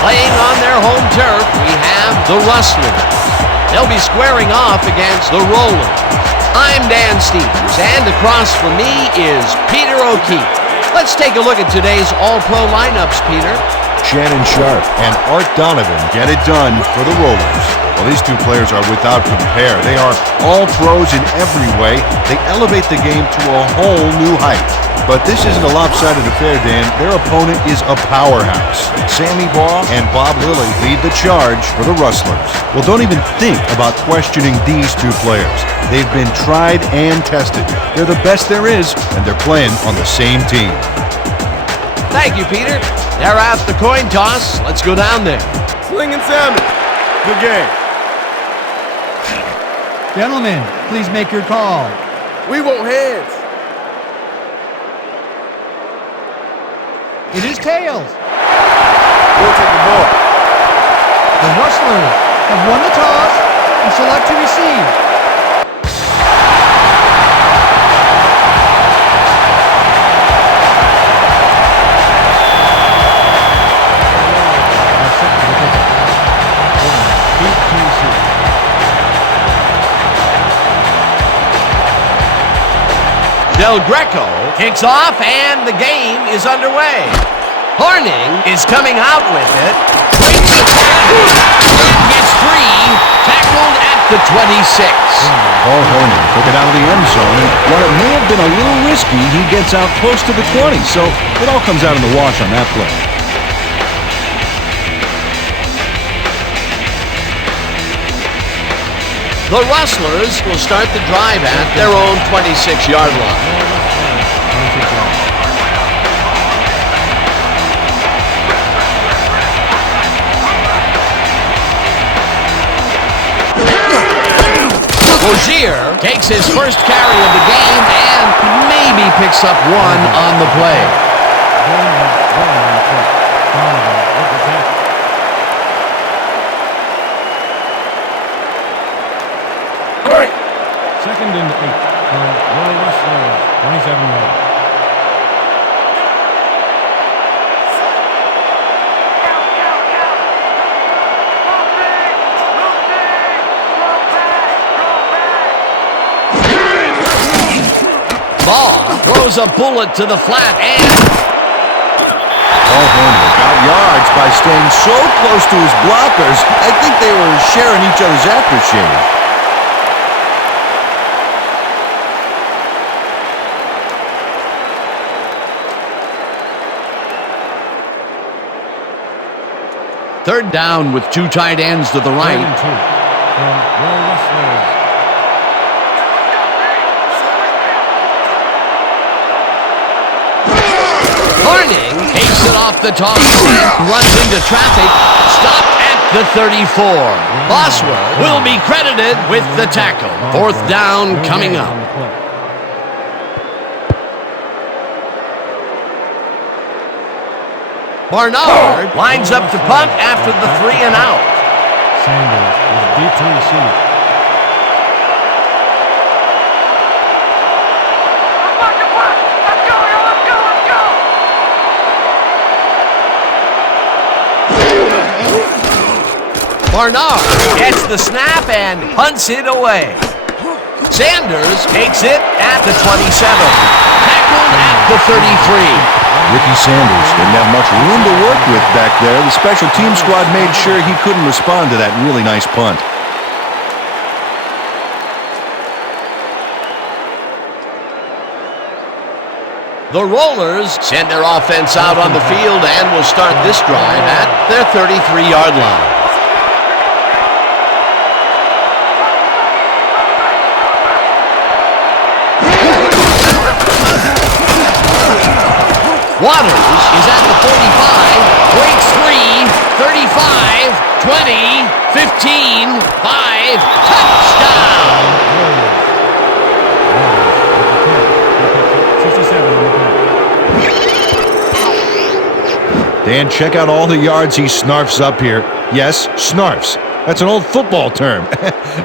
Playing on their home turf, we have the Rustlers. They'll be squaring off against the Rollers. I'm Dan Stevens, and across from me is Peter O'Keefe. Let's take a look at today's All-Pro lineups, Peter. Shannon Sharp and Art Donovan get it done for the Rollers. Well, these two players are without compare. They are all pros in every way. They elevate the game to a whole new height. But this isn't a lopsided affair, Dan. Their opponent is a powerhouse. Sammy Baugh and Bob Lilly lead the charge for the Rustlers. Well, don't even think about questioning these two players. They've been tried and tested. They're the best there is, and they're playing on the same team. Thank you, Peter. They're at the coin toss. Let's go down there. Slinging salmon. Good game. Gentlemen, please make your call. We want heads. It is tails. We'll take the ball. The Rustlers have won the toss and select to receive. Del Greco kicks off, and the game is underway. Horning is coming out with it. Brings the tackle. And gets free. Tackled at the 26. Paul Horning took it out of the end zone, and while it may have been a little risky, he gets out close to the 20, so it all comes out in the wash on that play. The Rustlers will start the drive at their own 26-yard line. Rozier takes his first carry of the game and maybe picks up one on the play. Second and 8 from the Rustlers, 27 yards. Ball throws a bullet to the flat, and Paul Horning got yards by staying so close to his blockers, I think they were sharing each other's aftershave. third down with two tight ends to the right. From the Rustlers. Horning takes it off the top and runs into traffic. Stopped at the 34. Bosworth will be credited with the tackle. Fourth down coming up. Barnard lines up to punt after the 3 and out. Sanders is deep to receive. Barnard gets the snap and punts it away. Sanders takes it at the 27. Tackled at the 33. Ricky Sanders didn't have much room to work with back there. The special team squad made sure he couldn't respond to that really nice punt. The Rollers send their offense out on the field and will start this drive at their 33-yard line. Waters is at the 45, breaks free, 35, 20, 15, 5, touchdown! 67 on the play. Dan, check out all the yards he snarfs up here. Yes, snarfs. That's an old football term.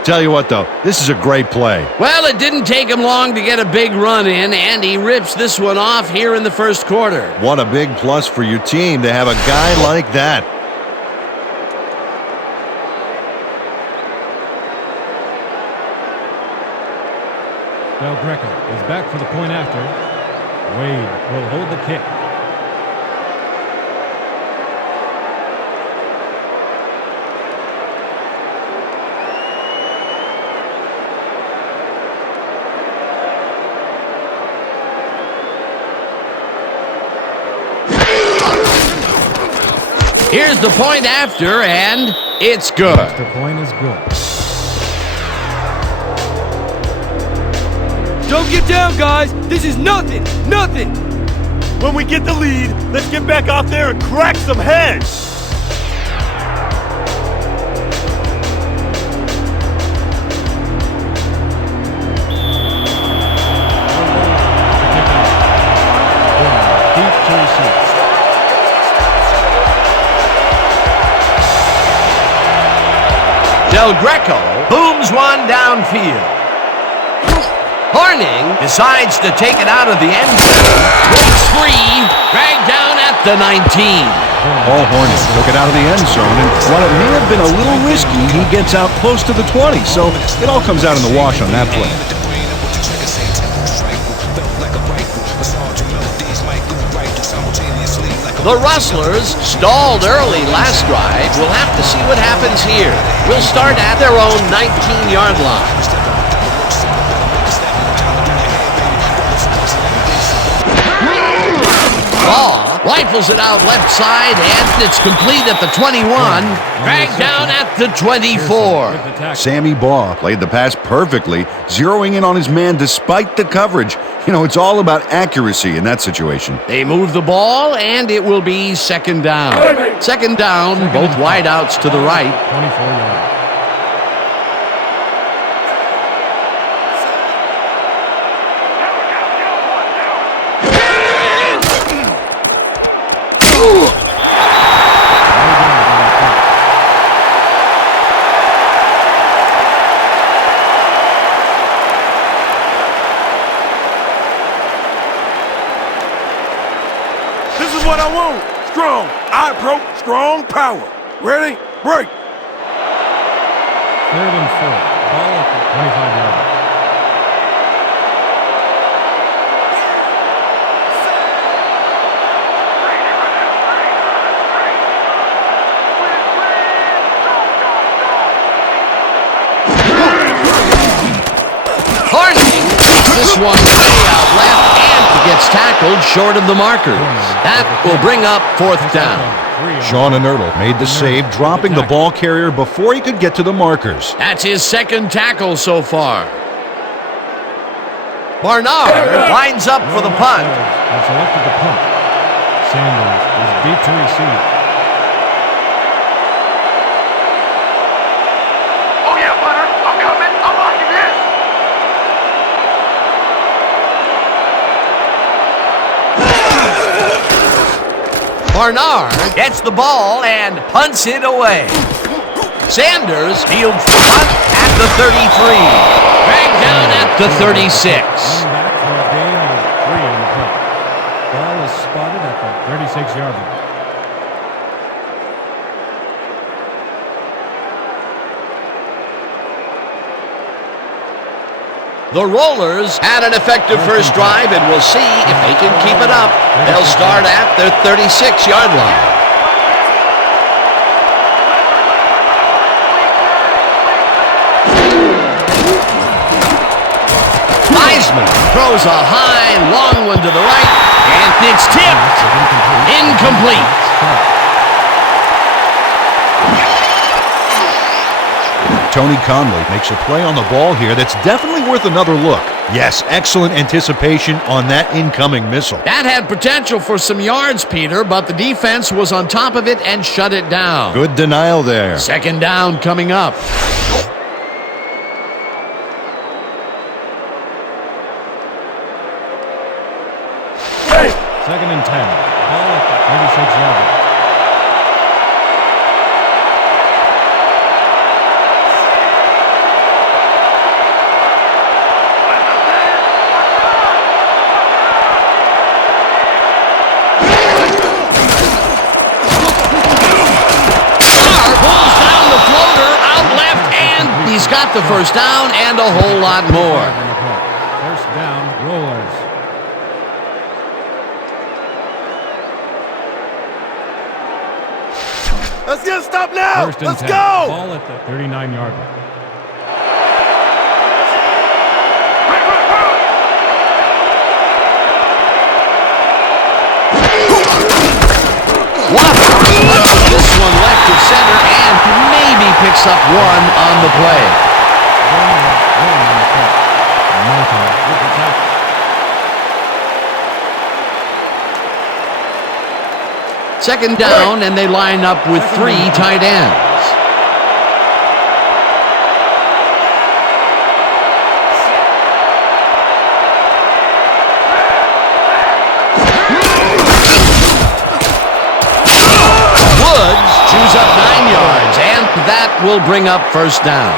Tell you what, though, this is a great play. Well, it didn't take him long to get a big run in, and he rips this one off here in the first quarter. What a big plus for your team to have a guy like that. Del Greco is back for the point after. Wade will hold the kick. Here's the point after, and it's good. The point is good. Don't get down, guys. This is nothing. Nothing. When we get the lead, let's get back out there and crack some heads. Deep to receive. Del Greco booms one downfield. Horning decides to take it out of the end zone. Breaks free, dragged down at the 19. Paul Horning took it out of the end zone, and while it may have been a little risky, he gets out close to the 20, so it all comes out in the wash on that play. The Rustlers stalled early last drive. We'll have to see what happens here. We'll start at their own 19-yard line. Ball rifles it out left side, and it's complete at the 21. Dragged down at the 24. Sammy Baugh played the pass perfectly, zeroing in on his man despite the coverage. You know, it's all about accuracy in that situation. They move the ball, and it will be second down. Second down, both wideouts to the right. 24 yards. This is what I want. Strong. I approach strong power. Ready? Break. 3rd and 4. Ball at the 25 yards. Horning this one way out left, and gets tackled short of the markers. That will bring up 4th down. Sean Inertle made the save, dropping the ball carrier before he could get to the markers. That's his second tackle so far. Barnard lines up for the punt. Has selected the punt. Sanders is deep to receive. Oh, yeah, Butter. I'm coming. I'm locking this. Barnard gets the ball and punts it away. Sanders fields the punt at the 33. Dragged down at the 36. Back for a gain of 3 in the punt. Ball is spotted at the 36-yard line. The Rollers had an effective first drive, and we'll see if they can keep it up. They'll start at their 36-yard line. Heisman throws a high, long one to the right, and it's tipped. Incomplete. Tony Conley makes a play on the ball here that's definitely worth another look. Yes, excellent anticipation on that incoming missile. That had potential for some yards, Peter, but the defense was on top of it and shut it down. Good denial there. Second down coming up. Second and 10. Ball at the 36-yard line. He's got the first down and a whole lot more. Let's get a stop now! First and Let's 10. go! Ball at the 39-yard line. This one left to center and maybe picks up one on the play. Second down, and they line up with three tight ends. Chews up 9 yards, and that will bring up first down.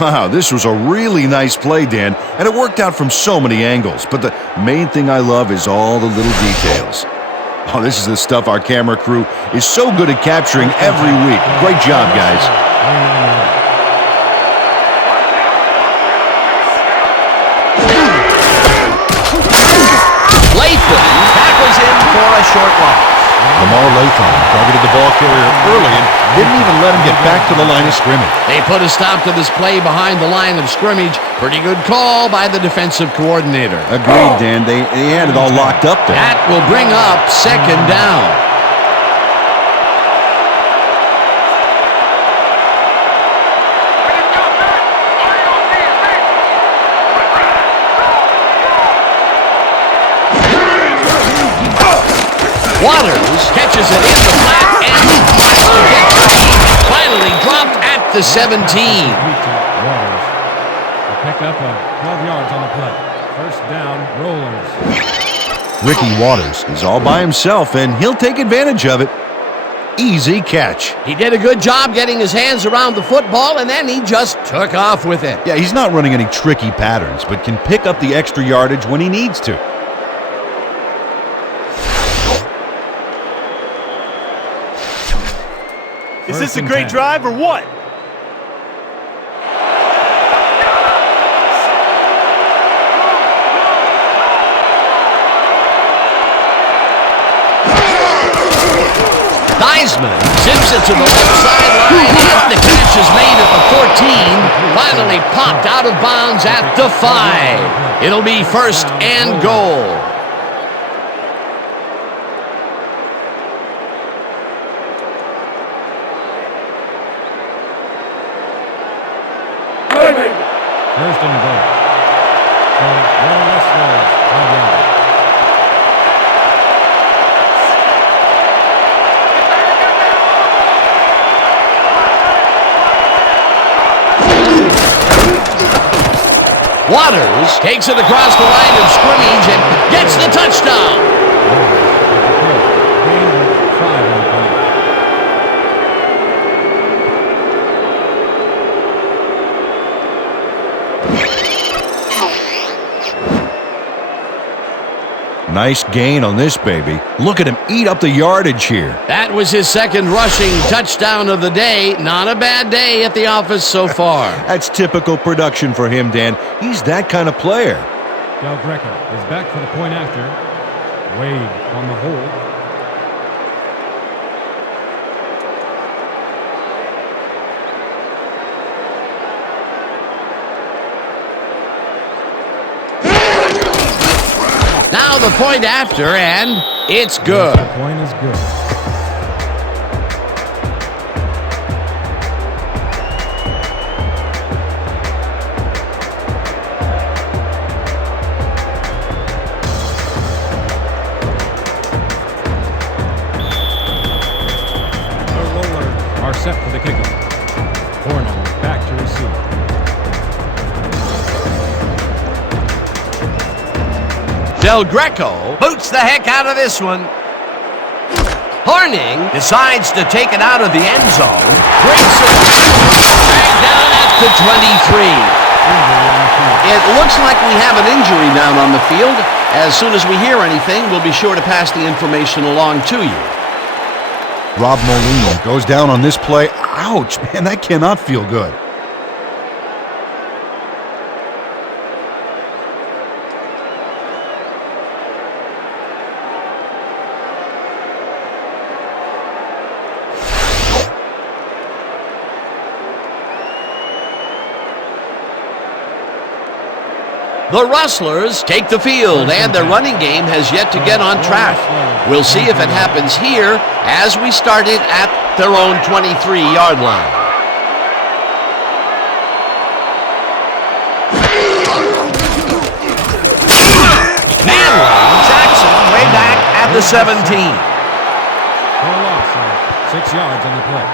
Wow, this was a really nice play, Dan, and it worked out from so many angles. But the main thing I love is all the little details. Oh, this is the stuff our camera crew is so good at capturing every week. Great job, guys. Tackles him for a short loss. Lamar Latham targeted the ball carrier early and didn't even let him get back to the line of scrimmage. They put a stop to this play behind the line of scrimmage. Pretty good call by the defensive coordinator. Agreed, Dan. They had it all locked up there. That will bring up second down. Waters catches it in the flat and tries to get free. Finally dropped at the 17. Waters will pick up 12 yards on the play. First down, Rollers. Ricky Waters is all by himself, and he'll take advantage of it. Easy catch. He did a good job getting his hands around the football, and then he just took off with it. Yeah, he's not running any tricky patterns, but can pick up the extra yardage when he needs to. Is this a great drive or what? Theismann zips it to the left sideline, and the catch is made at the 14. Finally popped out of bounds at the 5. It'll be first and goal. First and goal. So, Rustlers. Waters takes it across the line of scrimmage and gets the touchdown. Nice gain on this baby. Look at him eat up the yardage here. That was his second rushing touchdown of the day. Not a bad day at the office so far. That's typical production for him, Dan. He's that kind of player. Del Greco is back for the point after. Wade on the hold. Now the point after, and it's good. The point is good. The Rollers are set for the kickoff. Corner back to receive. Del Greco boots the heck out of this one. Horning decides to take it out of the end zone. Breaks it. Dragged down at the 23. It looks like we have an injury down on the field. As soon as we hear anything, we'll be sure to pass the information along to you. Rob Molina goes down on this play. Ouch, man, that cannot feel good. The Rustlers take the field, and their running game has yet to get on track. We'll see if it happens here as we start it at their own 23-yard line. Manley tracks him way back at the 17. For a loss of 6 yards on the play.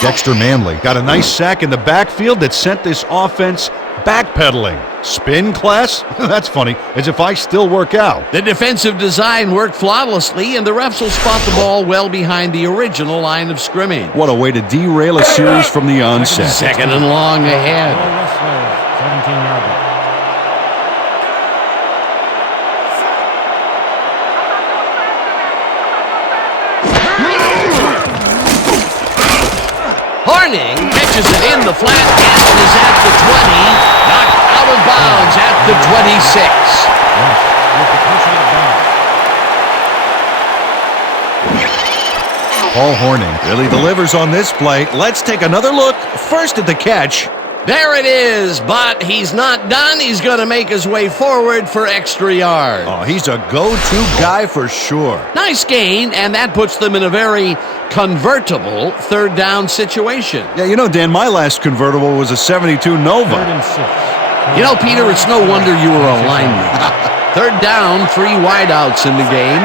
Dexter Manley got a nice sack in the backfield that sent this offense backpedaling. Spin class? That's funny, as if I still work out. The defensive design worked flawlessly, and the refs will spot the ball well behind the original line of scrimmage. What a way to derail a series from the onset. Second and long ahead. Rustlers, 17-yard line. Horning catches it in the flat and is at the 20, knocked out of bounds at the 26. Paul Horning really delivers on this play. Let's take another look. First at the catch. There it is, but he's not done. He's going to make his way forward for extra yards. Oh, he's a go-to guy for sure. Nice gain, and that puts them in a very convertible third down situation. Yeah, you know, Dan, my last convertible was a 72 Nova. 3rd and 6. You know, Peter, it's no wonder you were a lineman. Third down, 3 wideouts in the game.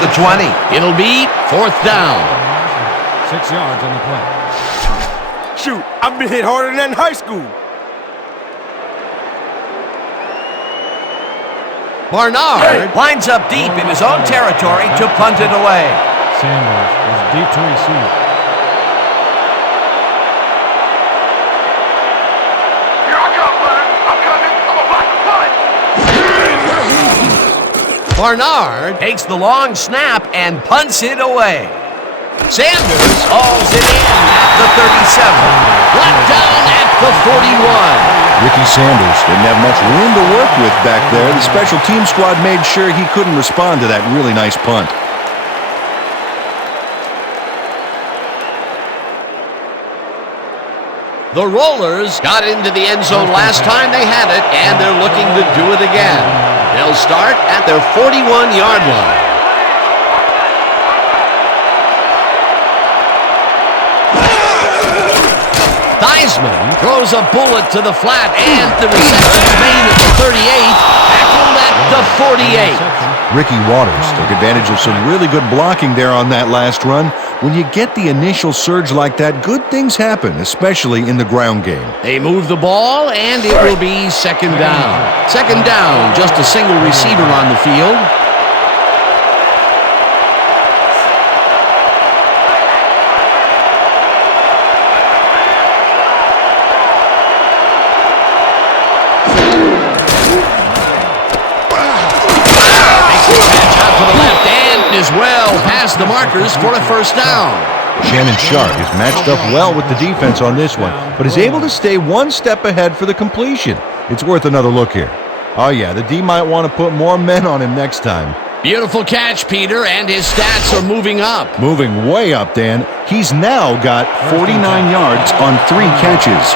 The 20. It'll be 4th down. 6 yards on the play. Shoot, I've been hit harder than in high school. Barnard lines up deep in his own territory to punt it away. Sanders is deep to receive. Here I come, brother. I'm coming. I'm about to punt. Barnard takes the long snap and punts it away. Sanders hauls it in at the 37. Brought down at the 41. Ricky Sanders didn't have much room to work with back there. The special team squad made sure he couldn't respond to that really nice punt. The Rollers got into the end zone last time they had it, and they're looking to do it again. They'll start at their 41-yard line. Theismann throws a bullet to the flat, and the reception's made at the 38, tackled at the 48. Ricky Waters took advantage of some really good blocking there on that last run. When you get the initial surge like that, good things happen, especially in the ground game. They move the ball, and it will be 2nd down. 2nd down, just a single receiver on the field. Is well past the markers for a 1st down. Shannon Sharp is matched up well with the defense on this one, but is able to stay one step ahead for the completion. It's worth another look here. Oh yeah, the D might want to put more men on him next time. Beautiful catch, Peter, and his stats are moving up. Moving way up, Dan. He's now got 49 yards on 3 catches.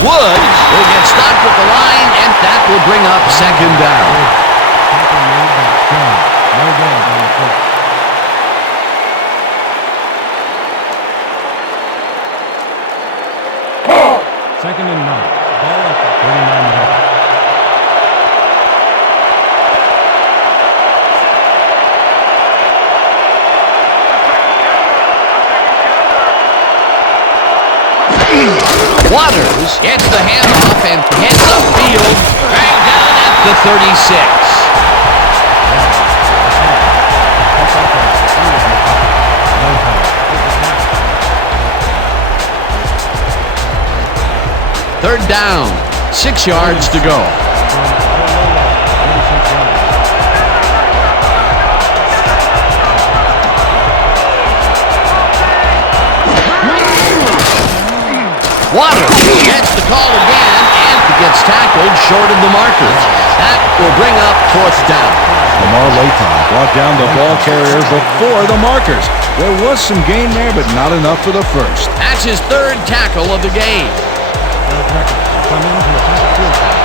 Woods will get stopped at the line, and that will bring up 2nd down. No gain on the play. 2nd and 9. Ball up at 39 yards. Waters gets the handoff and heads upfield, dragged down at the 36. Third down, 6 yards to go. Waters gets the call again, and gets tackled short of the markers. That will bring up fourth down. Lamar Layton brought down the ball carrier before the markers. There was some gain there, but not enough for the first. That's his third tackle of the game. Come in to attack the field.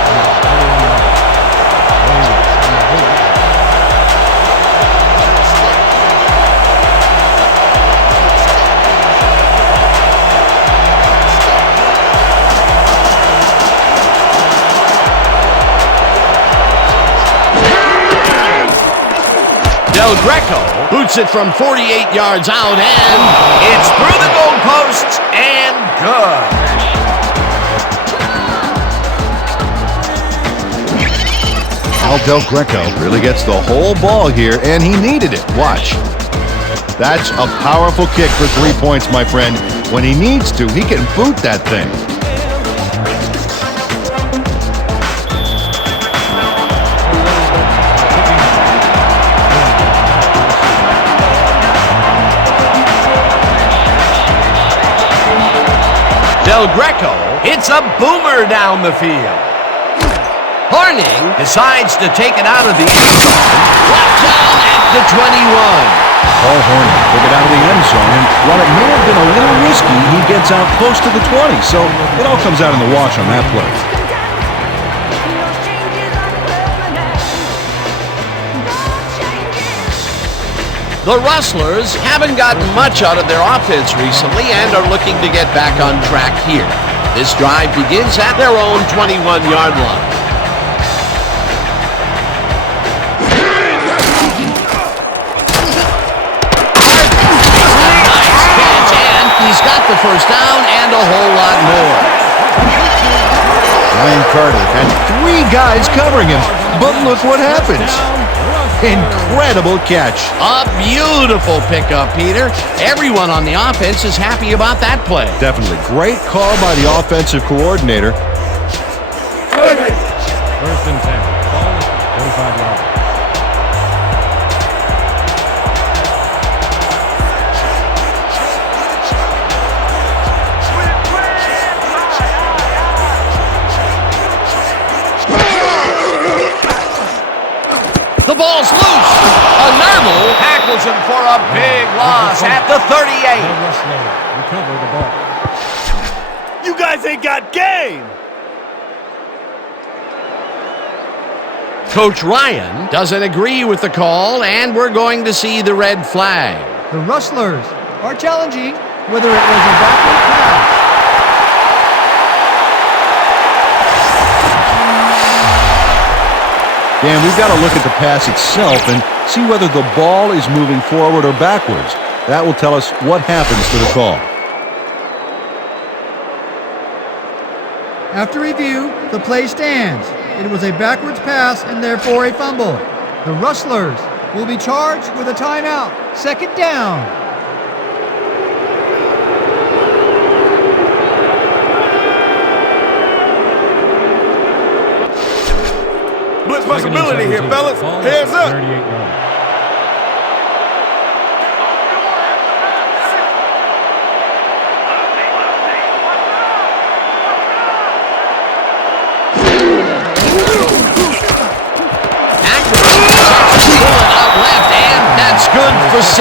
Del Greco boots it from 48 yards out, and it's through the goalposts and good. Al Del Greco really gets the whole ball here, and he needed it. Watch. That's a powerful kick for 3 points, my friend. When he needs to, he can boot that thing. Del Greco hits a boomer down the field. Horning decides to take it out of the end zone, right down at the 21. Paul Horning took it out of the end zone, and while it may have been a little risky, he gets out close to the 20, so it all comes out in the wash on that play. The Rustlers haven't gotten much out of their offense recently and are looking to get back on track here. This drive begins at their own 21-yard line. Nice catch, and he's got the first down and a whole lot more. Ryan Carter had 3 guys covering him, but look what happens. Incredible catch. A beautiful pickup, Peter. Everyone on the offense is happy about that play. Definitely. Great call by the offensive coordinator. First and 10. Ball is 45 yards. The ball's loose. A Nermal tackles him for a big loss at the 38. Rustlers recover the ball. You guys ain't got game! Coach Ryan doesn't agree with the call, and we're going to see the red flag. The Rustlers are challenging whether it was a backward pass. Dan, we've got to look at the pass itself and see whether the ball is moving forward or backwards. That will tell us what happens to the call. After review, the play stands. It was a backwards pass and therefore a fumble. The Rustlers will be charged with a timeout. Second down. Blitz possibility here, fellas. Hands up. 38 yards. Out left, and that's good for 6.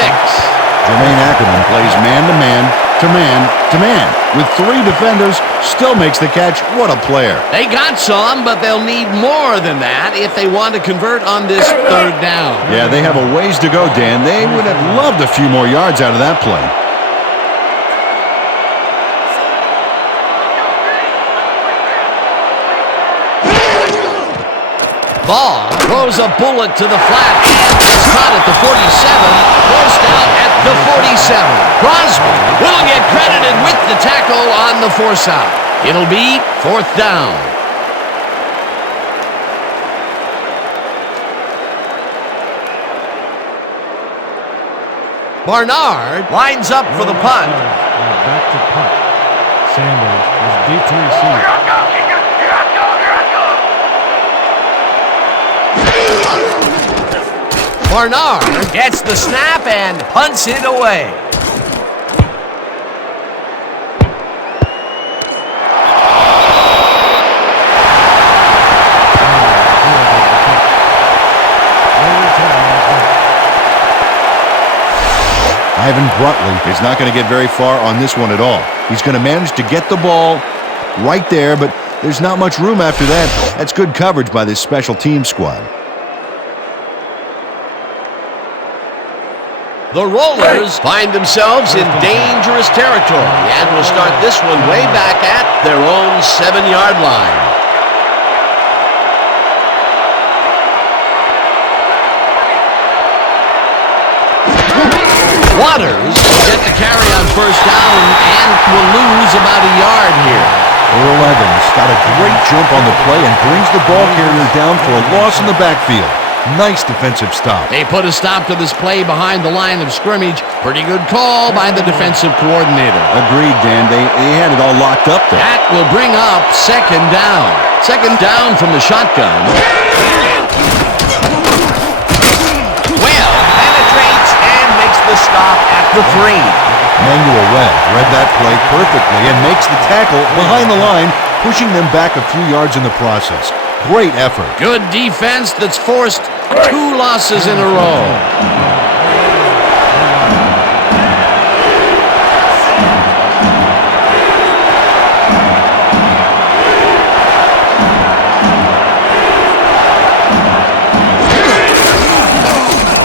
Jermaine Ackerman plays man-to-man to man-to-man. With 3 defenders, still makes the catch. What a player. They got some, but they'll need more than that if they want to convert on this third down. Yeah, they have a ways to go, Dan. They would have loved a few more yards out of that play. Ball throws a bullet to the flat, and it's caught at the 47, forced out at the 47. Crosby will get credited with the tackle on the force out. It'll be fourth down. Barnard lines up for the punt. Back to punt. Sanders is deep to receive. Barnard gets the snap and punts it away. Ivan Brutley is not going to get very far on this one at all. He's going to manage to get the ball right there, but there's not much room after that. That's good coverage by this special team squad. The Rollers find themselves in dangerous territory and will start this one way back at their own 7-yard line. Waters will get the carry on first down and will lose about a yard here. Earl Evans got a great jump on the play and brings the ball carrier down for a loss in the backfield. Nice defensive stop. They put a stop to this play behind the line of scrimmage. Pretty good call by the defensive coordinator. Agreed, Dan. They had it all locked up there. That will bring up second down. Second down from the shotgun. Well, penetrates and makes the stop at the 3. Manuel Webb read that play perfectly and makes the tackle behind the line, pushing them back a few yards in the process. Great effort. Good defense that's forced 2 losses in a row.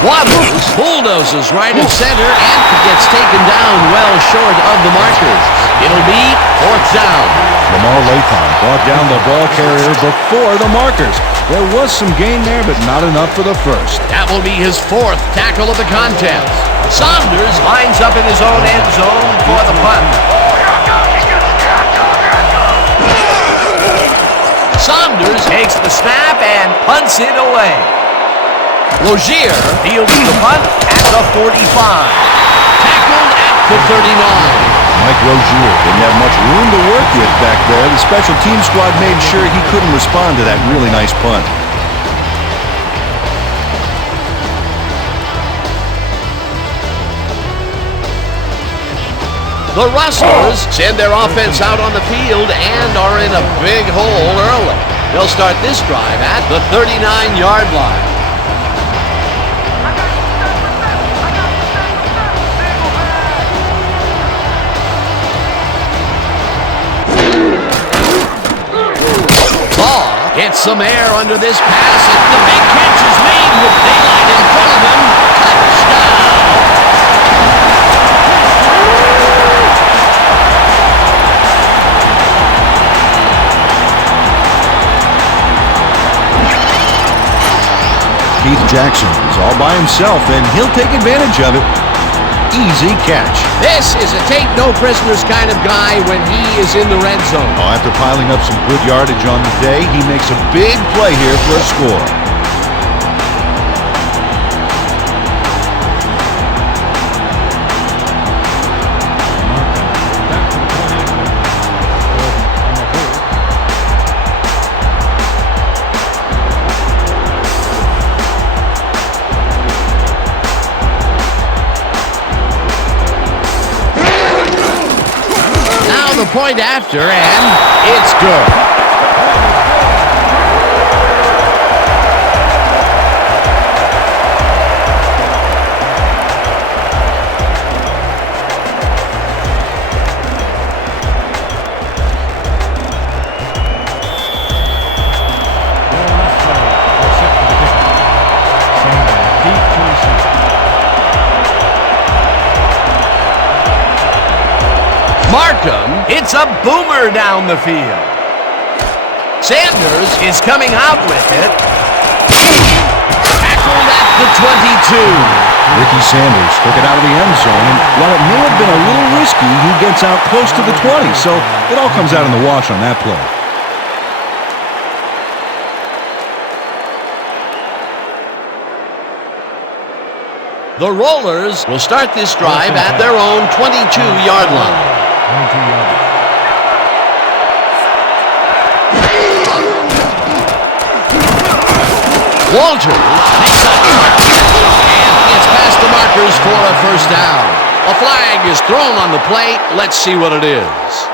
Waters bulldozes right at center and gets taken down well short of the markers. It'll be 4th down. Lamar Latham brought down the ball carrier before the markers. There was some gain there, but not enough for the first. That will be his 4th tackle of the contest. Saunders lines up in his own end zone for the punt. Saunders takes the snap and punts it away. Logier fields the punt at the 45. Tackled at the 39. Mike Rozier didn't have much room to work with back there. The special team squad made sure he couldn't respond to that really nice punt. The Rustlers send their offense out on the field and are in a big hole early. They'll start this drive at the 39-yard line. Gets some air under this pass, and the big catch is made with daylight in front of him. Touchdown! Keith Jackson is all by himself, and he'll take advantage of it. Easy catch. This is a take-no-prisoners kind of guy when he is in the red zone. After piling up some good yardage on the day, he makes a big play here for a score. The point after, and it's good. It's a boomer down the field. Sanders is coming out with it. Tackled at the 22. Ricky Sanders took it out of the end zone, and while it may have been a little risky, he gets out close to the 20, so it all comes out in the wash on that play. The Rollers will start this drive at their own 22-yard line. 22-yard line. Walters makes a and gets past the markers for a first down. A flag is thrown on the play. Let's see what it is.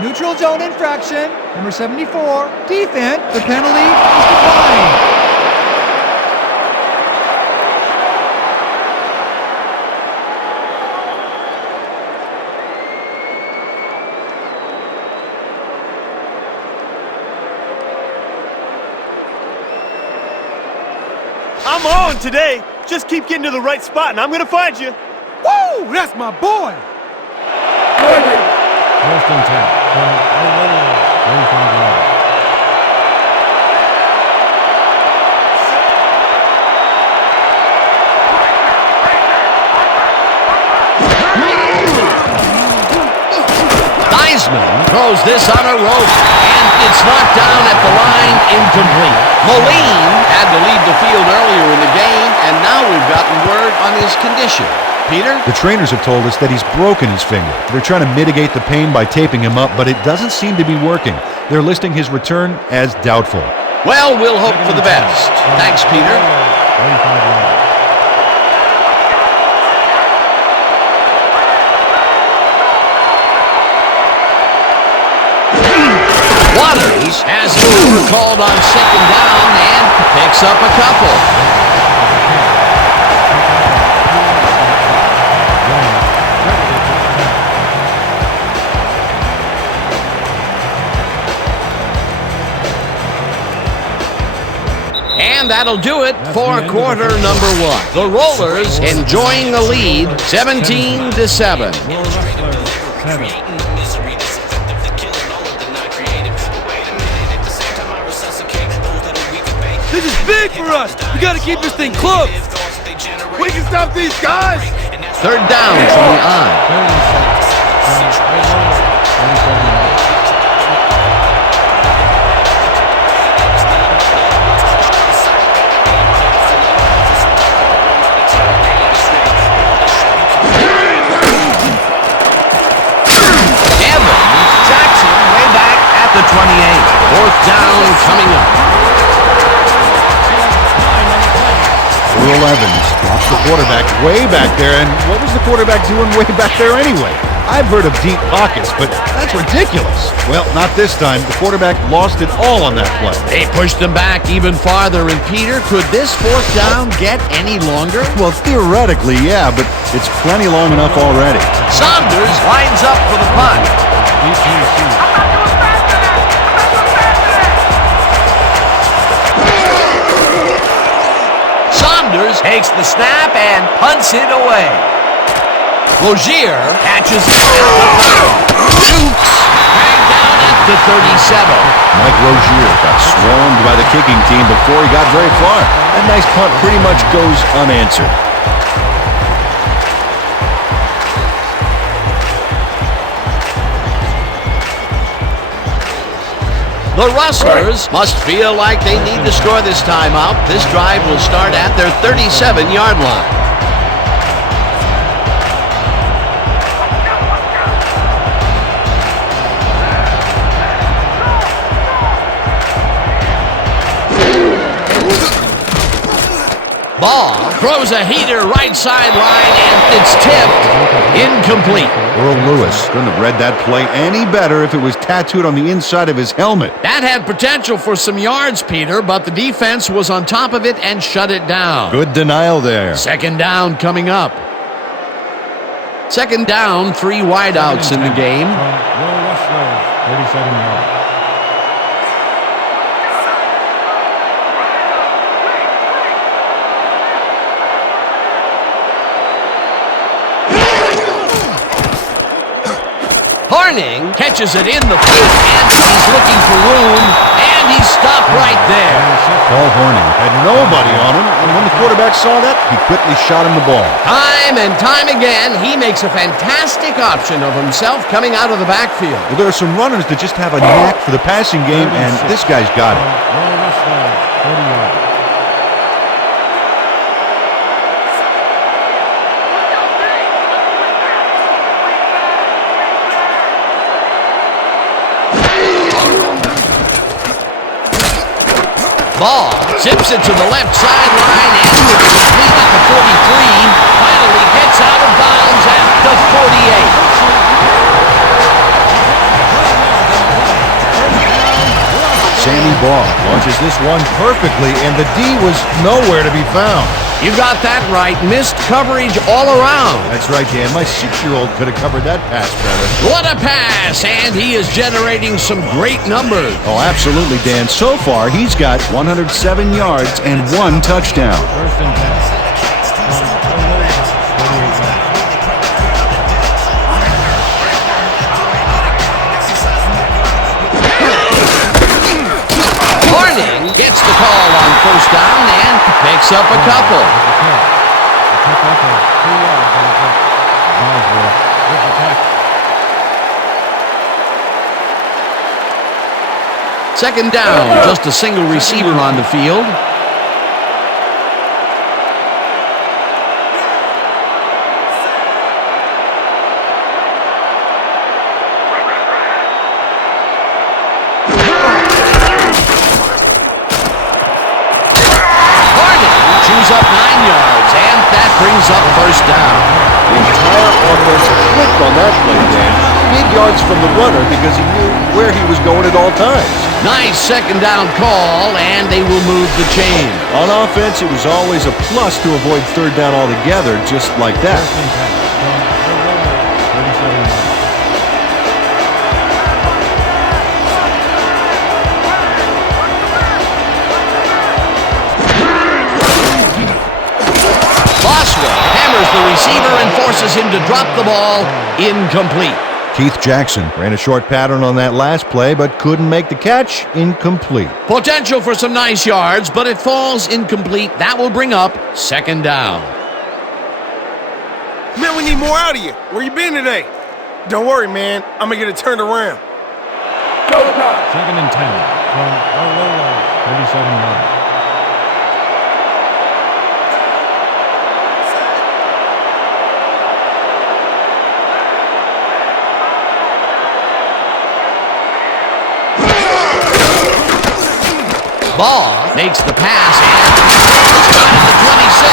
Neutral zone infraction, number 74, defense. The penalty is declined. I'm on today. Just keep getting to the right spot, and I'm gonna find you. Woo! That's my boy! First and 10 from the Rollers. 35 yards. Heisman throws this on a rope, and it's knocked down at the line, incomplete. Moline had to leave the field earlier in the game, and now we've gotten word on his condition. Peter? The trainers have told us that he's broken his finger. They're trying to mitigate the pain by taping him up, but it doesn't seem to be working. They're listing his return as doubtful. Well, we'll hope for the best. Thanks, Peter. 35 yards. Waters has an over called on second down and picks up a couple. And that'll do it for quarter number one. The Rollers enjoying the lead, 17-7. Rustlers 7. This is big for us. We gotta keep this thing close. We can stop these guys. Third down from the eye. 36 from the Rollers. 37 yards. Jackson way back at the 28. Fourth down coming up. Earl Evans drops the quarterback way back there, and what was the quarterback doing way back there anyway? I've heard of deep pockets, but that's ridiculous. Well, not this time. The quarterback lost it all on that play. They pushed them back even farther, and Peter, could this fourth down get any longer? Well, theoretically, yeah, but it's plenty long enough already. Saunders lines up for the punt. BTC. Saunders takes the snap and punts it away. Logier catches it at the 30. Shoots. Dragged down at the 37. Mike Rozier got swarmed by the kicking team before he got very far. That nice punt pretty much goes unanswered. The Rustlers must feel like they need to score this time out. This drive will start at their 37-yard line. Ball throws a heater right sideline, and it's tipped. Incomplete. Earl Lewis couldn't have read that play any better if it was tattooed on the inside of his helmet. That had potential for some yards, Peter, but the defense was on top of it and shut it down. Good denial there. Second down coming up. Second down, 3 wideouts in the game. From the Rustlers. 37 yards. Horning catches it in the field, and he's looking for room, and he's stopped right there. Paul Horning had nobody on him, and when the quarterback saw that, he quickly shot him the ball. Time and time again, he makes a fantastic option of himself coming out of the backfield. Well, there are some runners that just have a knack for the passing game, and this guy's got it. The Rustlers. 30 yards. Ball zips it to the left sideline, and it's complete at the 43. Finally gets out of bounds at the 48. Sammy Baugh launches this one perfectly, and the D was nowhere to be found. You got that right. Missed coverage all around. That's right, Dan. My 6-year-old could have covered that pass better. What a pass! And he is generating some great numbers. Oh, absolutely, Dan. So far, he's got 107 yards and 1 touchdown. First and 10. Gets the call on first down and picks up a couple. Pick up 2 yards on the play. Boswell with the tackle. Second down, just a single receiver on the field. Up 9 yards, and that brings up first down. The entire offense clicked on that play, Dan. Big yards from the runner because he knew where he was going at all times. Nice second down call, and they will move the chain. On offense, it was always a plus to avoid third down altogether, just like that. First and 10 from the Rollers, 37 yards. Hammers the receiver and forces him to drop the ball. Incomplete. Keith Jackson ran a short pattern on that last play, but couldn't make the catch. Incomplete. Potential for some nice yards, but it falls incomplete. That will bring up second down. Man, we need more out of you. Where you been today? Don't worry, man. I'm gonna get it turned around. Second and 10 from the Rollers, 37 yards. Ball makes the pass and at the 26.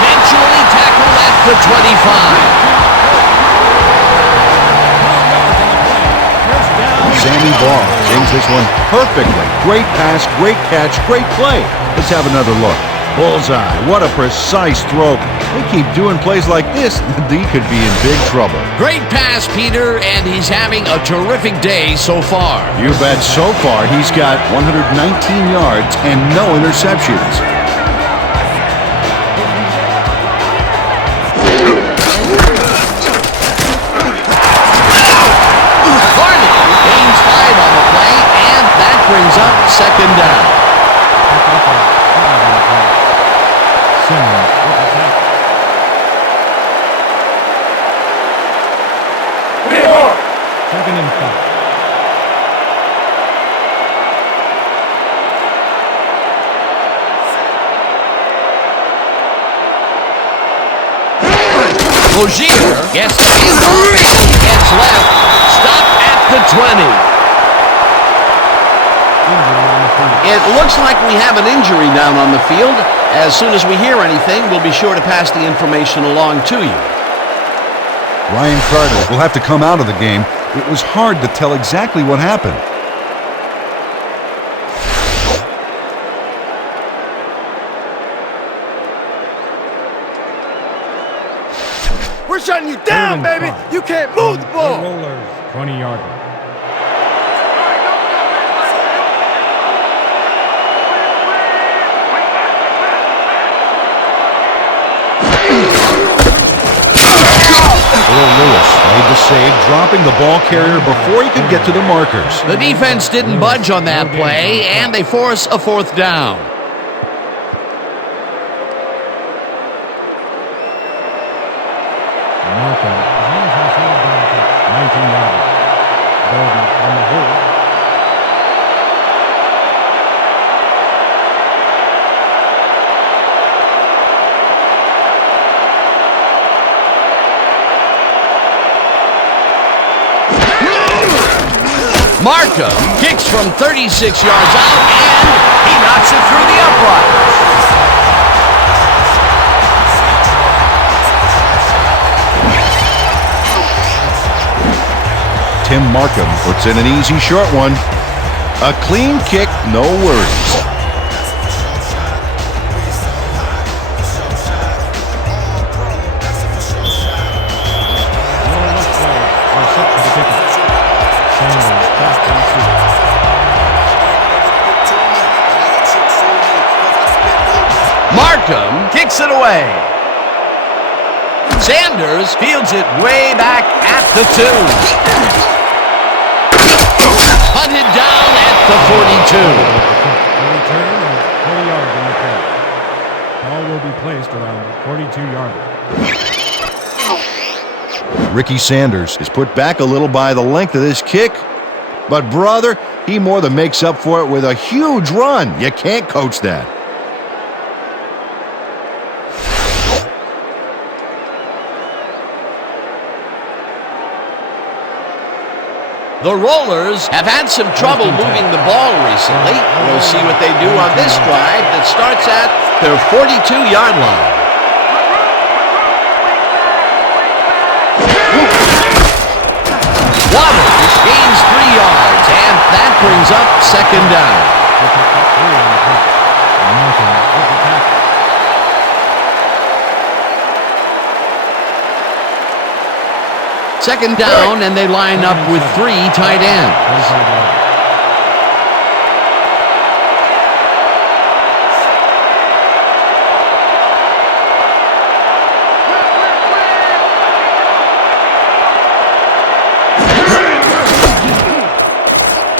Eventually tackled at the 25. Sammy Ball sings this one perfectly. Great pass, great catch, great play. Let's have another look. Bullseye. What a precise throw. They keep doing plays like this, he could be in big trouble. Great pass, Peter, and he's having a terrific day so far. You bet. So far, he's got 119 yards and no interceptions. Barney gains 5 on the play, and that brings up second down. Simmons with the tackle. Second and 5. Rozier gets the handoff and gets left. Stop at the 20. It looks like we have an injury down on the field. As soon as we hear anything, we'll be sure to pass the information along to you. Ryan Carter will have to come out of the game. It was hard to tell exactly what happened. We're shutting you down, baby. You can't move the ball. The Rollers, 20-yard line. Earl Lewis made the save, dropping the ball carrier before he could get to the markers. The defense didn't budge on that play, and they force a fourth down. Malcolm, 19 yards. Bowden on the hold. Markham kicks from 36 yards out, and he knocks it through the uprights. Tim Markham puts in an easy short one. A clean kick, no worries. back to receive. Markham kicks it away. Sanders fields it way back at the 2. Hunted down at the 42. A return of 40 yards on the play. Ball will be placed around the 42-yard line. Ricky Sanders is put back a little by the length of this kick. But, brother, he more than makes up for it with a huge run. You can't coach that. The Rollers have had some trouble moving the ball recently. We'll see what they do on this drive that starts at their 42-yard line. Waters gains 3 yards, and that brings up second down. Second down, and they line up with 3 tight ends.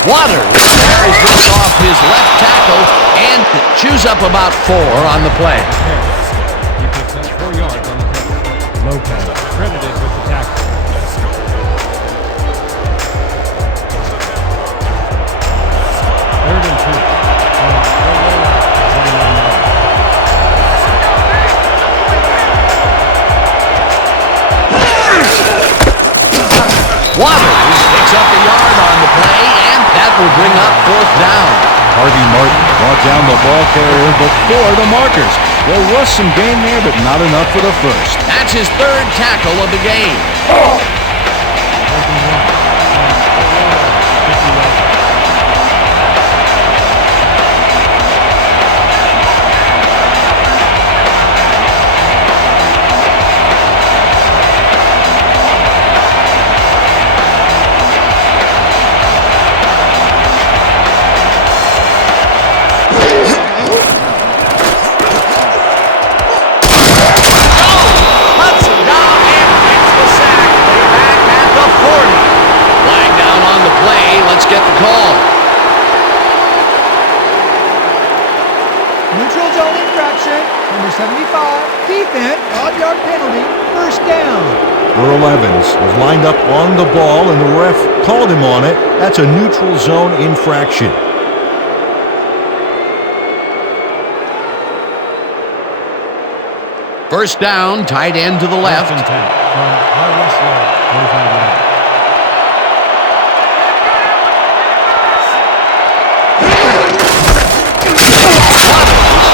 Waters carries this off his left tackle and chews up about 4 on the play. He picks up 4 yards on the play. Lopez credited with the tackle. Third and 2. Waters picks up a yard on the play, and that will bring up 4th down. Harvey Martin brought down the ball carrier before the markers. There was some gain there, but not enough for the first. That's his 3rd tackle of the game. Let's get the call. Neutral zone infraction, number 75, defense, 5-yard penalty, 1st down. Earl Evans was lined up on the ball, and the ref called him on it. That's a neutral zone infraction. First down, tight end to the left. From Rustlers, 45 yards.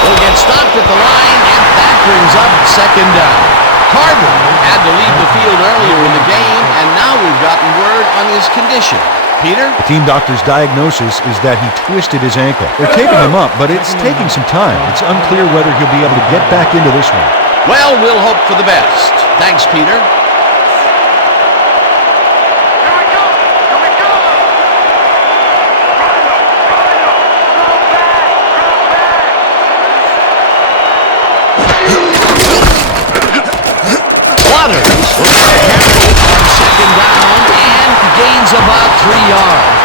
Will get stopped at the line, and that brings up second down. Carter had to leave the field earlier in the game, and now we've gotten word on his condition. Peter? The team doctor's diagnosis is that he twisted his ankle. They're taping him up, but it's taking some time. It's unclear whether he'll be able to get back into this one. Well, we'll hope for the best. Thanks, Peter. Waters will carry it on second down and gains about 3 yards.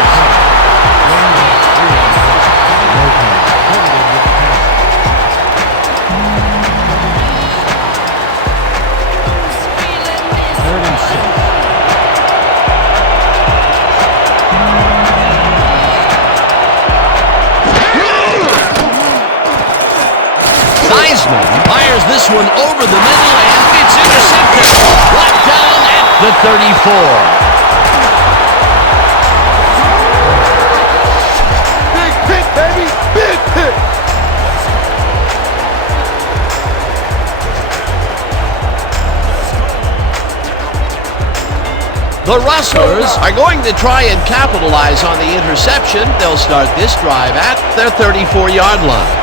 Third and 6. Theismann fires this one over the middle, and it's intercepted. Brought down at the 34. Big pick, baby! Big pick! The Rustlers are going to try and capitalize on the interception. They'll start this drive at their 34-yard line.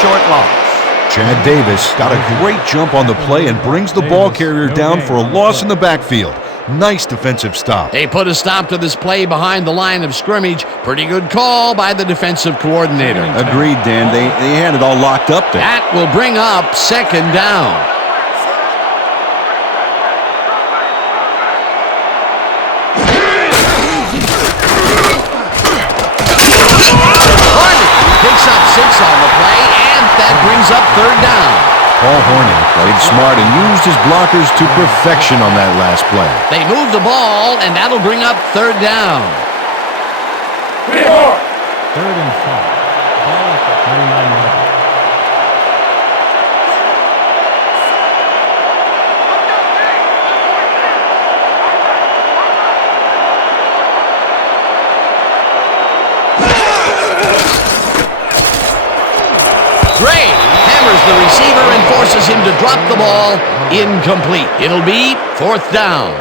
short loss. Chad Davis got a great jump on the play and brings the ball carrier down for a loss in the backfield. Nice defensive stop. They put a stop to this play behind the line of scrimmage. Pretty good call by the defensive coordinator. Agreed, Dan. They had it all locked up there. That will bring up second down. Hardy picks up 6 on the play, and that brings up third down. Paul Hornung played smart and used his blockers to perfection on that last play. They move the ball, and that'll bring up third down. Third and 5. Ball at the 39-yard line. Gray hammers the receiver and forces him to drop the ball. Incomplete. It'll be fourth down.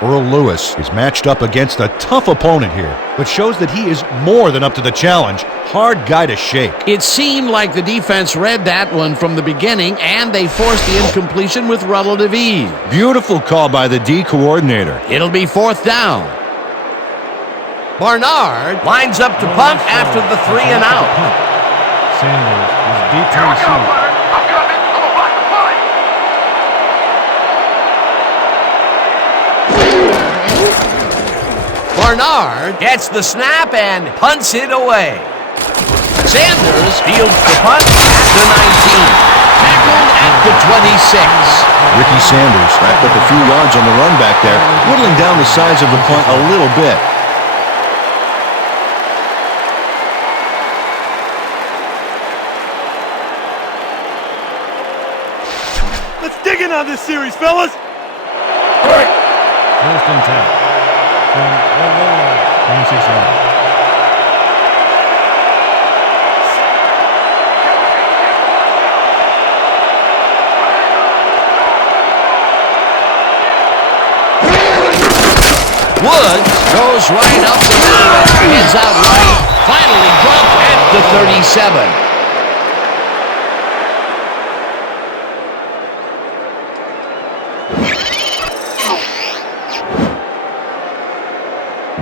Earl Lewis is matched up against a tough opponent here, but shows that he is more than up to the challenge. Hard guy to shake. It seemed like the defense read that one from the beginning, and they forced the incompletion with relative ease. Beautiful call by the D coordinator. It'll be fourth down. Barnard lines up to punt after the 3 and out. Sanders is deep to receive. Barnard gets the snap and punts it away. Sanders fields the punt at the 19. Tackled at the 26. Ricky Sanders wrapped up a few yards on the run back there, whittling down the size of the punt a little bit. Let's dig in on this series, fellas. First and 10. From 26 yards. Woods goes right up the middle and heads out right. Finally dropped at the 37.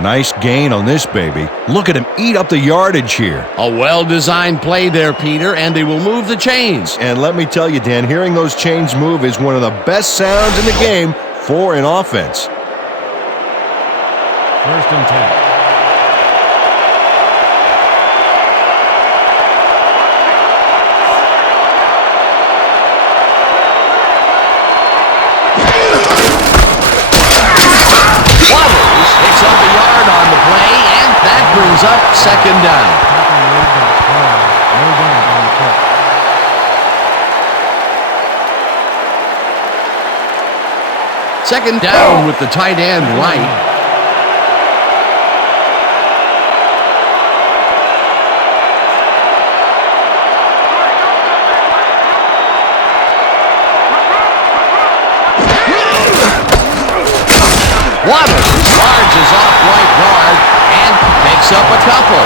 Nice gain on this baby. Look at him eat up the yardage here. A well-designed play there, Peter, and they will move the chains. And let me tell you, Dan, hearing those chains move is one of the best sounds in the game for an offense. First and 10. Picks up a yard on the play, and that brings up second down. Second down with the tight end right. Waters charges off right guard and picks up a couple.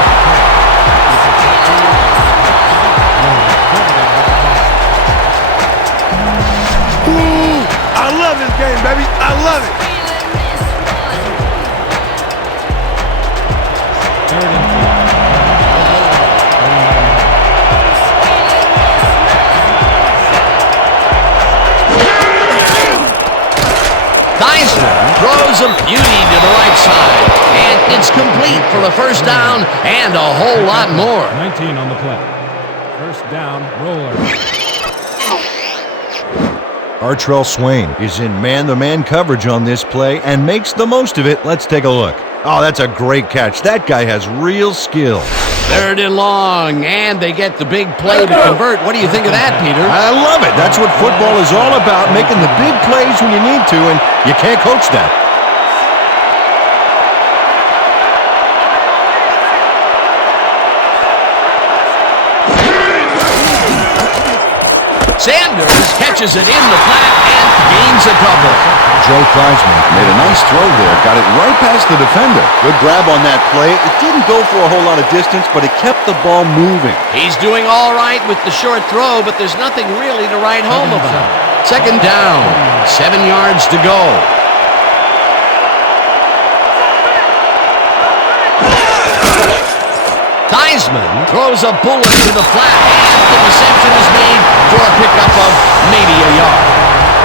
Ooh, I love this game, baby. I love it. Third and 10. Throws a beauty to the right side, and it's complete for a first down and a whole lot more. 19 on the play. First down, Rollers. Artrell Swain is in man-to-man coverage on this play and makes the most of it. Let's take a look. Oh, that's a great catch. That guy has real skill. Third and long, and they get the big play to convert. What do you think of that, Peter? I love it. That's what football is all about, making the big plays when you need to, and you can't coach that. Sanders catches it in the flat and gains a couple. Joe Theismann made a nice throw there, got it right past the defender. Good grab on that play. It didn't go for a whole lot of distance, but it kept the ball moving. He's doing all right with the short throw, but there's nothing really to write home about. Second down, 7 yards to go. Theismann throws a bullet to the flat, and the reception is made for a pickup of maybe a yard.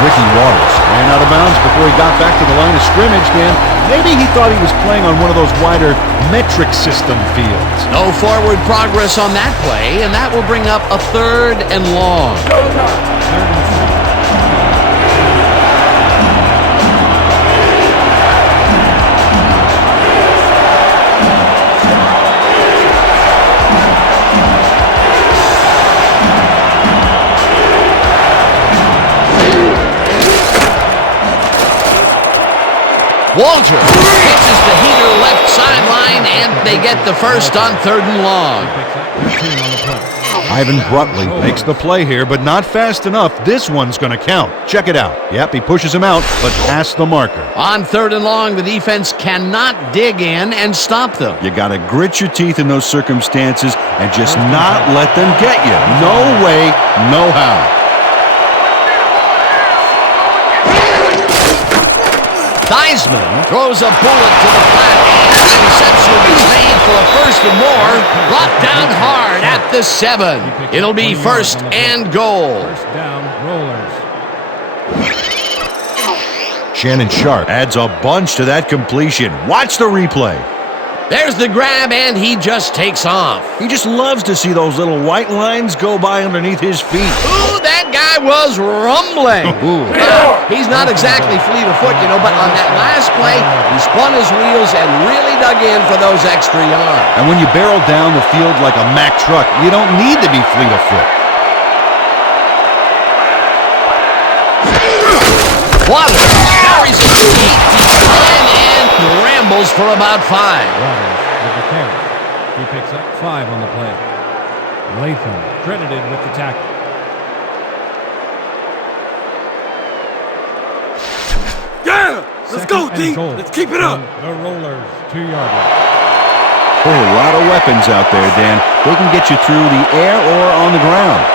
Ricky Waters ran out of bounds before he got back to the line of scrimmage, Dan. Maybe he thought he was playing on one of those wider metric system fields. No forward progress on that play, and that will bring up a 3rd and long. Walter pitches the heater left sideline, and they get the first on 3rd and long. Ivan Brutley makes the play here, but not fast enough. This one's going to count. Check it out. Yep, he pushes him out, but past the marker. On 3rd and long, the defense cannot dig in and stop them. You got to grit your teeth in those circumstances and just not let them get you. No way, no how. Theismann throws a bullet to the flat, and the reception is made for a 1st and more. Brought down hard at the 7. It'll be 1st and goal. First down, Rollers. Shannon Sharp adds a bunch to that completion. Watch the replay. There's the grab, and he just takes off. He just loves to see those little white lines go by underneath his feet. Ooh, that guy was rumbling. He's not exactly fleet of foot, but on that last play, he spun his wheels and really dug in for those extra yards. And when you barrel down the field like a Mack truck, you don't need to be fleet of foot. Waters carries it to 8 and rambles for about 5. Waters with the carry. He picks up 5 on the play. Latham credited with the tackle. Yeah! Let's go, D! Let's keep it up! The Rollers, 2-yard line. Oh, a lot of weapons out there, Dan. They can get you through the air or on the ground.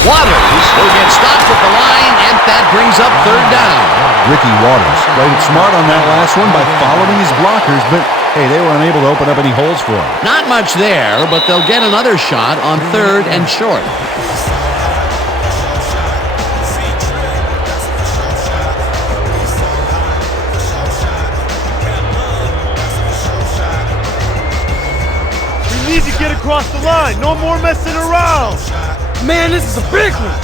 Waters will get stopped at the line, and that brings up 3rd down. Ricky Waters played it smart on that last one by following his blockers, but hey, they were unable to open up any holes for him. Not much there, but they'll get another shot on 3rd and short. We need to get across the line. No more messing around. Man, this is a big one.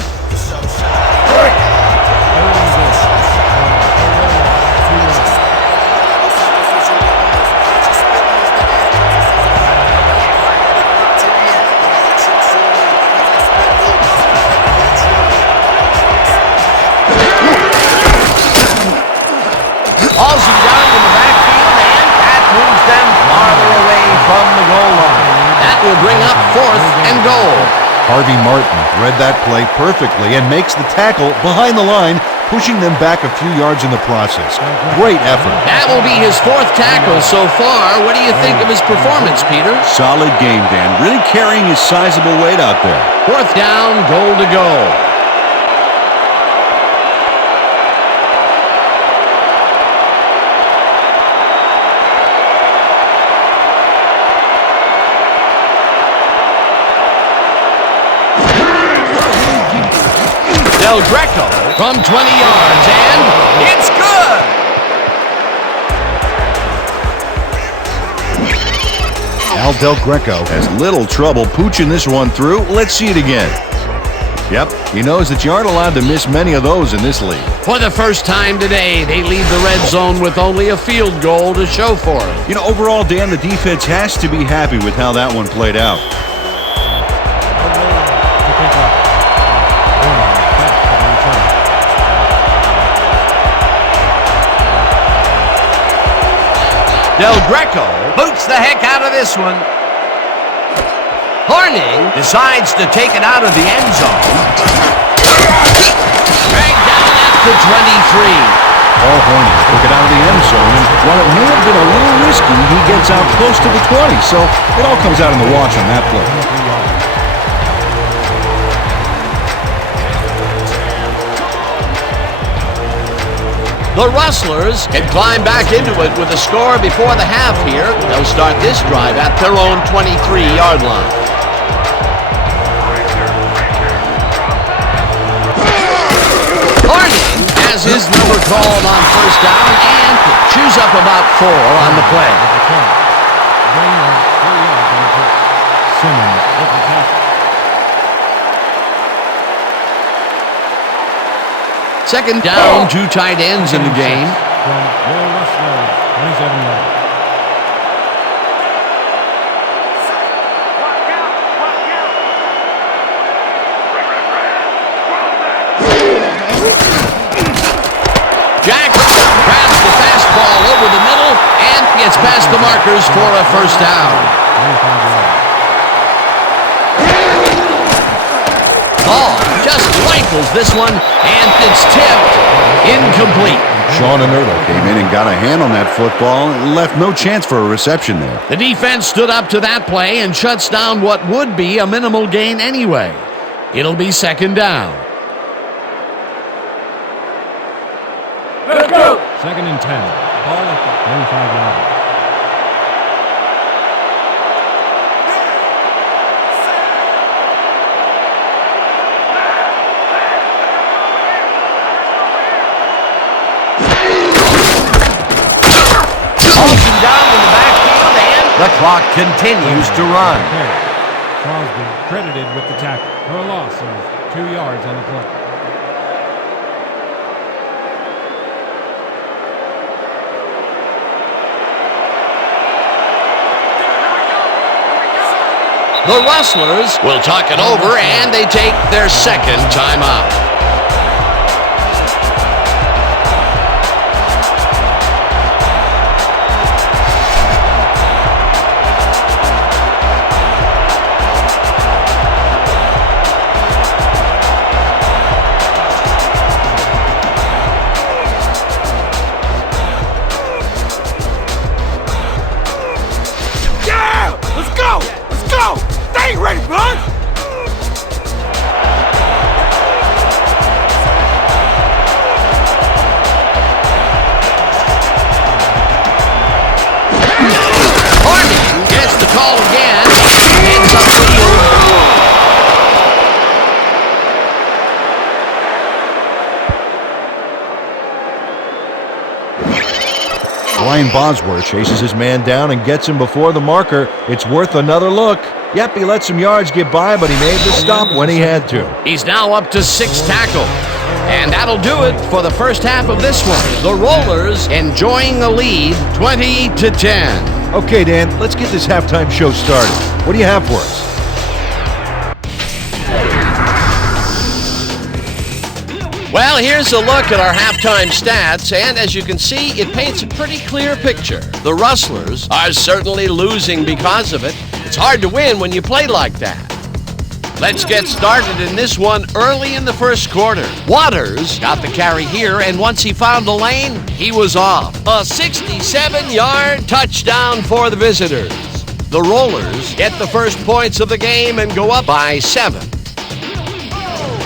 Hauls him down in the backfield, and that moves them farther away from the goal line. That will bring up 4th and goal. Harvey Martin read that play perfectly and makes the tackle behind the line, pushing them back a few yards in the process. Great effort. That will be his 4th tackle so far. What do you think of his performance, Peter? Solid game, Dan. Really carrying his sizable weight out there. 4th down, goal to go. Del Greco from 20 yards, and it's good! Al Del Greco has little trouble pooching this one through. Let's see it again. Yep, he knows that you aren't allowed to miss many of those in this league. For the first time today, they leave the red zone with only a field goal to show for it. Overall, Dan, the defense has to be happy with how that one played out. Del Greco boots the heck out of this one. Horning decides to take it out of the end zone. Dragged down at the 23. Paul Horning took it out of the end zone, and while it may have been a little risky, he gets out close to the 20, so it all comes out in the wash on that play. The Rustlers can climb back into it with a score before the half here. They'll start this drive at their own 23-yard line. Horning has his number called on first down and chews up about 4 on the play. Simmons with the tackle. Second down, 2 tight ends in the game. From your Rustlers, 27 yards. Jack grabs the fastball over the middle and gets past the markers for a first down. 25 yards. Ball just rifles this one, and it's tipped incomplete. Sean Inerto came in and got a hand on that football and left no chance for a reception there. The defense stood up to that play and shuts down what would be a minimal gain anyway. It'll be second down. Let's go! Second and 10. Ball at the 35-yard line. Down in the backfield, and the clock continues to run. Crosby credited with the tackle for a loss of 2 yards on the play. The Rustlers will talk it over, and they take their second timeout. Ready, bud? Horning gets the call again. Ends up field. Brian Bosworth chases his man down and gets him before the marker. It's worth another look. Yep, he let some yards get by, but he made the stop when he had to. He's now up to 6 tackles. And that'll do it for the first half of this one. The Rollers enjoying the lead 20-10. Okay, Dan, let's get this halftime show started. What do you have for us? Well, here's a look at our halftime stats, and as you can see, it paints a pretty clear picture. The Rustlers are certainly losing because of it. It's hard to win when you play like that. Let's get started in this one early in the first quarter. Waters got the carry here, and once he found the lane, he was off. A 67-yard touchdown for the visitors. The Rollers get the first points of the game and go up by 7.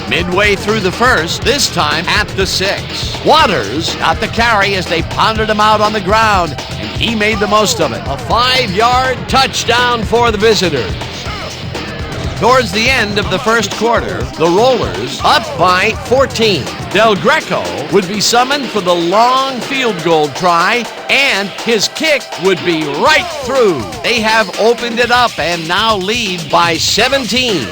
Midway through the first, this time at the 6. Waters got the carry as they pounded him out on the ground, and he made the most of it. A 5-yard touchdown for the visitors. Towards the end of the first quarter, the Rollers up by 14. Del Greco would be summoned for the long field goal try, and his kick would be right through. They have opened it up and now lead by 17.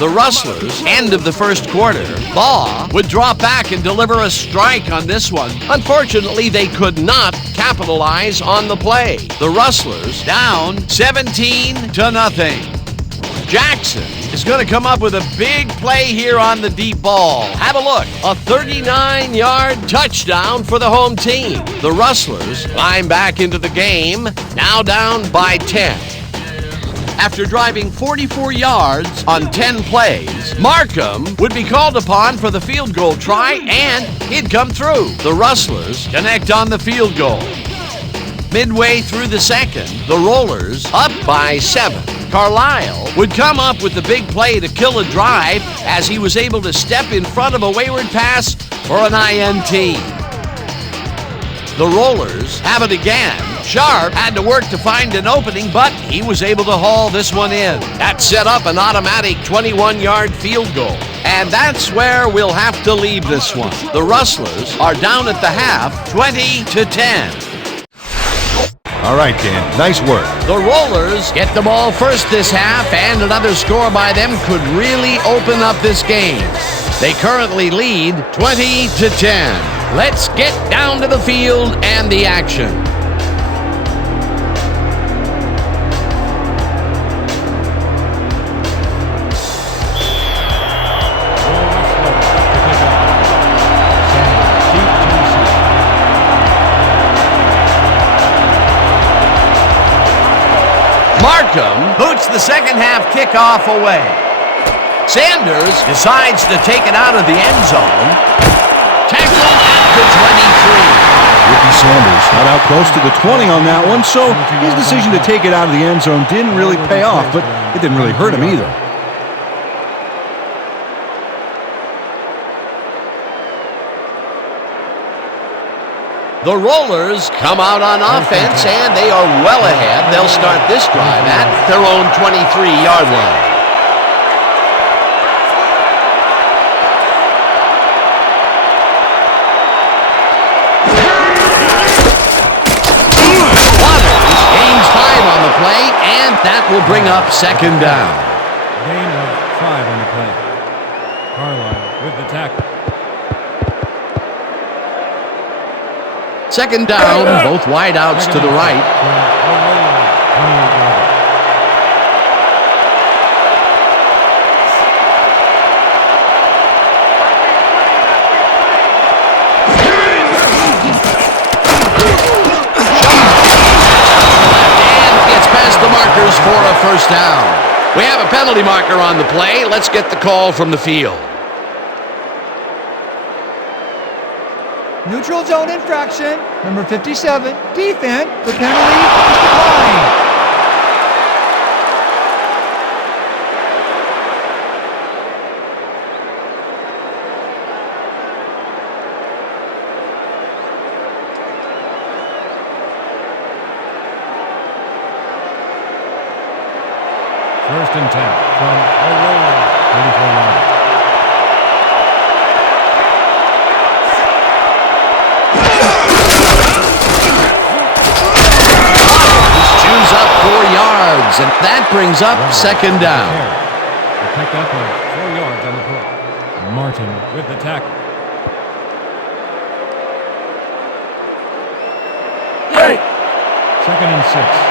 The Rustlers, end of the first quarter, Law would drop back and deliver a strike on this one. Unfortunately, they could not capitalize on the play. The Rustlers down 17-0. Jackson is going to come up with a big play here on the deep ball. Have a look. A 39-yard touchdown for the home team. The Rustlers climb back into the game, now down by 10. After driving 44 yards on 10 plays, Markham would be called upon for the field goal try, and he'd come through. The Rustlers connect on the field goal. Midway through the second, the Rollers up by 7. Carlisle would come up with the big play to kill a drive as he was able to step in front of a wayward pass for an INT. The Rollers have it again. Sharp had to work to find an opening, but he was able to haul this one in. That set up an automatic 21-yard field goal. And that's where we'll have to leave this one. The Rustlers are down at the half, 20-10. All right, Dan. Nice work. The Rollers get the ball first this half, and another score by them could really open up this game. They currently lead 20-10. Let's get down to the field and the action. Markham boots the second half kickoff away. Sanders decides to take it out of the end zone. Tackled at the 23. Ricky Sanders got out close to the 20 on that one, so his decision to take it out of the end zone didn't really pay off, but it didn't really hurt him either. The Rollers come out on offense, and they are well ahead. They'll start this drive at their own 23-yard line. Waters gains 5 on the play, and that will bring up second down. Gain of 5 on the play. Carlisle with the tackle. Second down, both wideouts to the right. And gets past the markers for a first down. We have a penalty marker on the play. Let's get the call from the field. Neutral zone infraction, number 57, defense, the penalty is declined. First and 10 from Aurora, 34 yards. Up 4 yards, and that brings up second down. The pickup of 4 yards on the play. Martin with the tackle. Hey! Second and 6.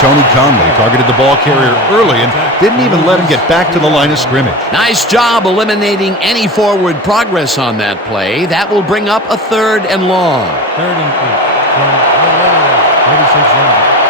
Tony Conley targeted the ball carrier early and didn't even let him get back to the line of scrimmage. Nice job eliminating any forward progress on that play. That will bring up a 3rd and long. 3rd and 8 from Aurora, 36 yards.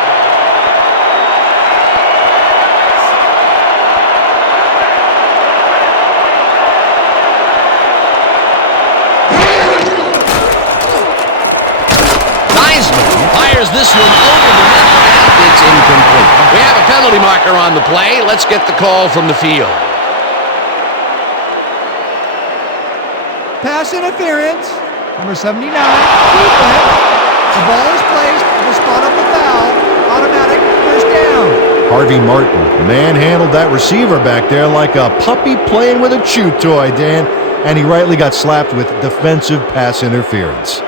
Fires this one over the middle, and it's incomplete. We have a penalty marker on the play. Let's get the call from the field. Pass interference, number 79, defense. The ball is placed at the spot of the foul, automatic first down. Harvey Martin manhandled that receiver back there like a puppy playing with a chew toy, Dan, and he rightly got slapped with defensive pass interference.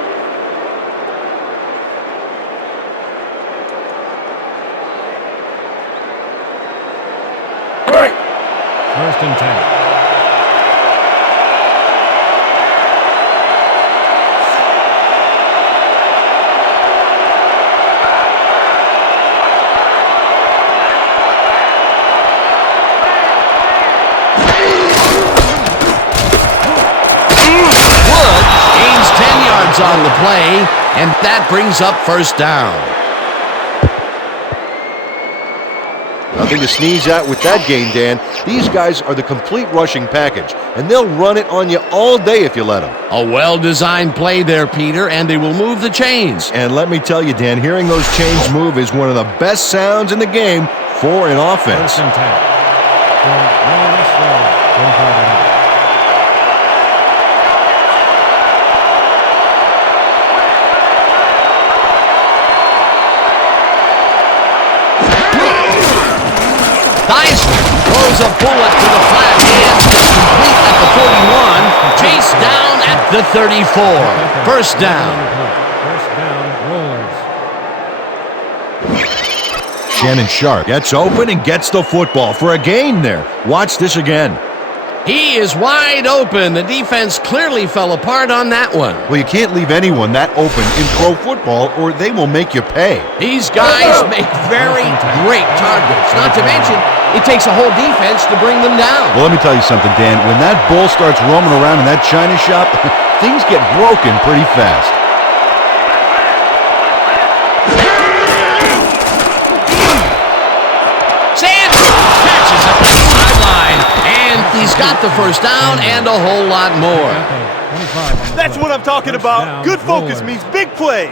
First and 10. yards on the play, and that brings up first down. Nothing to sneeze at with that game, Dan. These guys are the complete rushing package, and they'll run it on you all day if you let them. A well-designed play there, Peter, and they will move the chains. And let me tell you, Dan, hearing those chains move is one of the best sounds in the game for an offense. First and 10. For Rustlers, 25. Theismann throws a bullet to the flat hands. It's complete at the 41. Chased down at the 34. First down. First down, Rollers. Shannon Sharp gets open and gets the football for a gain there. Watch this again. He is wide open. The defense clearly fell apart on that one. Well, you can't leave anyone that open in pro football or they will make you pay. These guys make very great targets. Not to mention, it takes a whole defense to bring them down. Well, let me tell you something, Dan. When that bull starts roaming around in that china shop, things get broken pretty fast. Sanders catches at the sideline, and he's got the first down and a whole lot more. That's what I'm talking about. Good focus means big plays.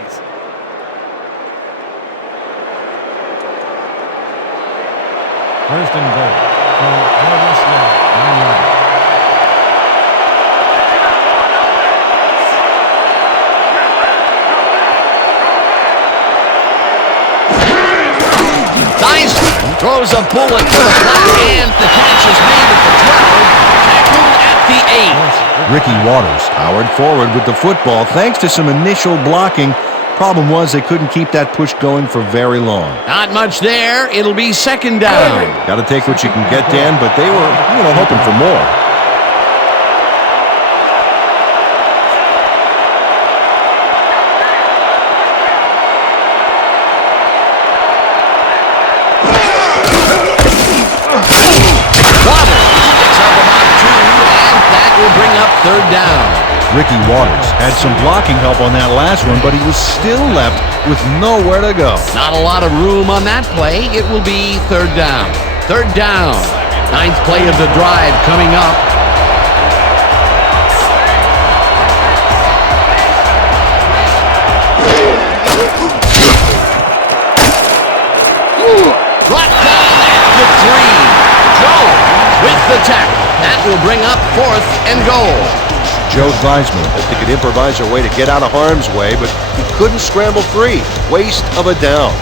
First and goal from Rustlers, 9 yards. Theismann throws a bullet to the flat hand. The catch is made at the 12, tackled at the 8. Ricky Waters powered forward with the football thanks to some initial blocking. Problem was they couldn't keep that push going for very long. Not much there. It'll be second down. Got to take what you can get, Dan, but they were, hoping for more. Waters picks up about 2, and that will bring up third down. Ricky Waters had some blocking help on that last one, but he was still left with nowhere to go. Not a lot of room on that play. It will be third down. Third down. 9th play of the drive coming up. Brought down at the 3. Jones with the tackle. That will bring up 4th and goal. Joe Theismann hoped he could improvise a way to get out of harm's way, but he couldn't scramble free. Waste of a down.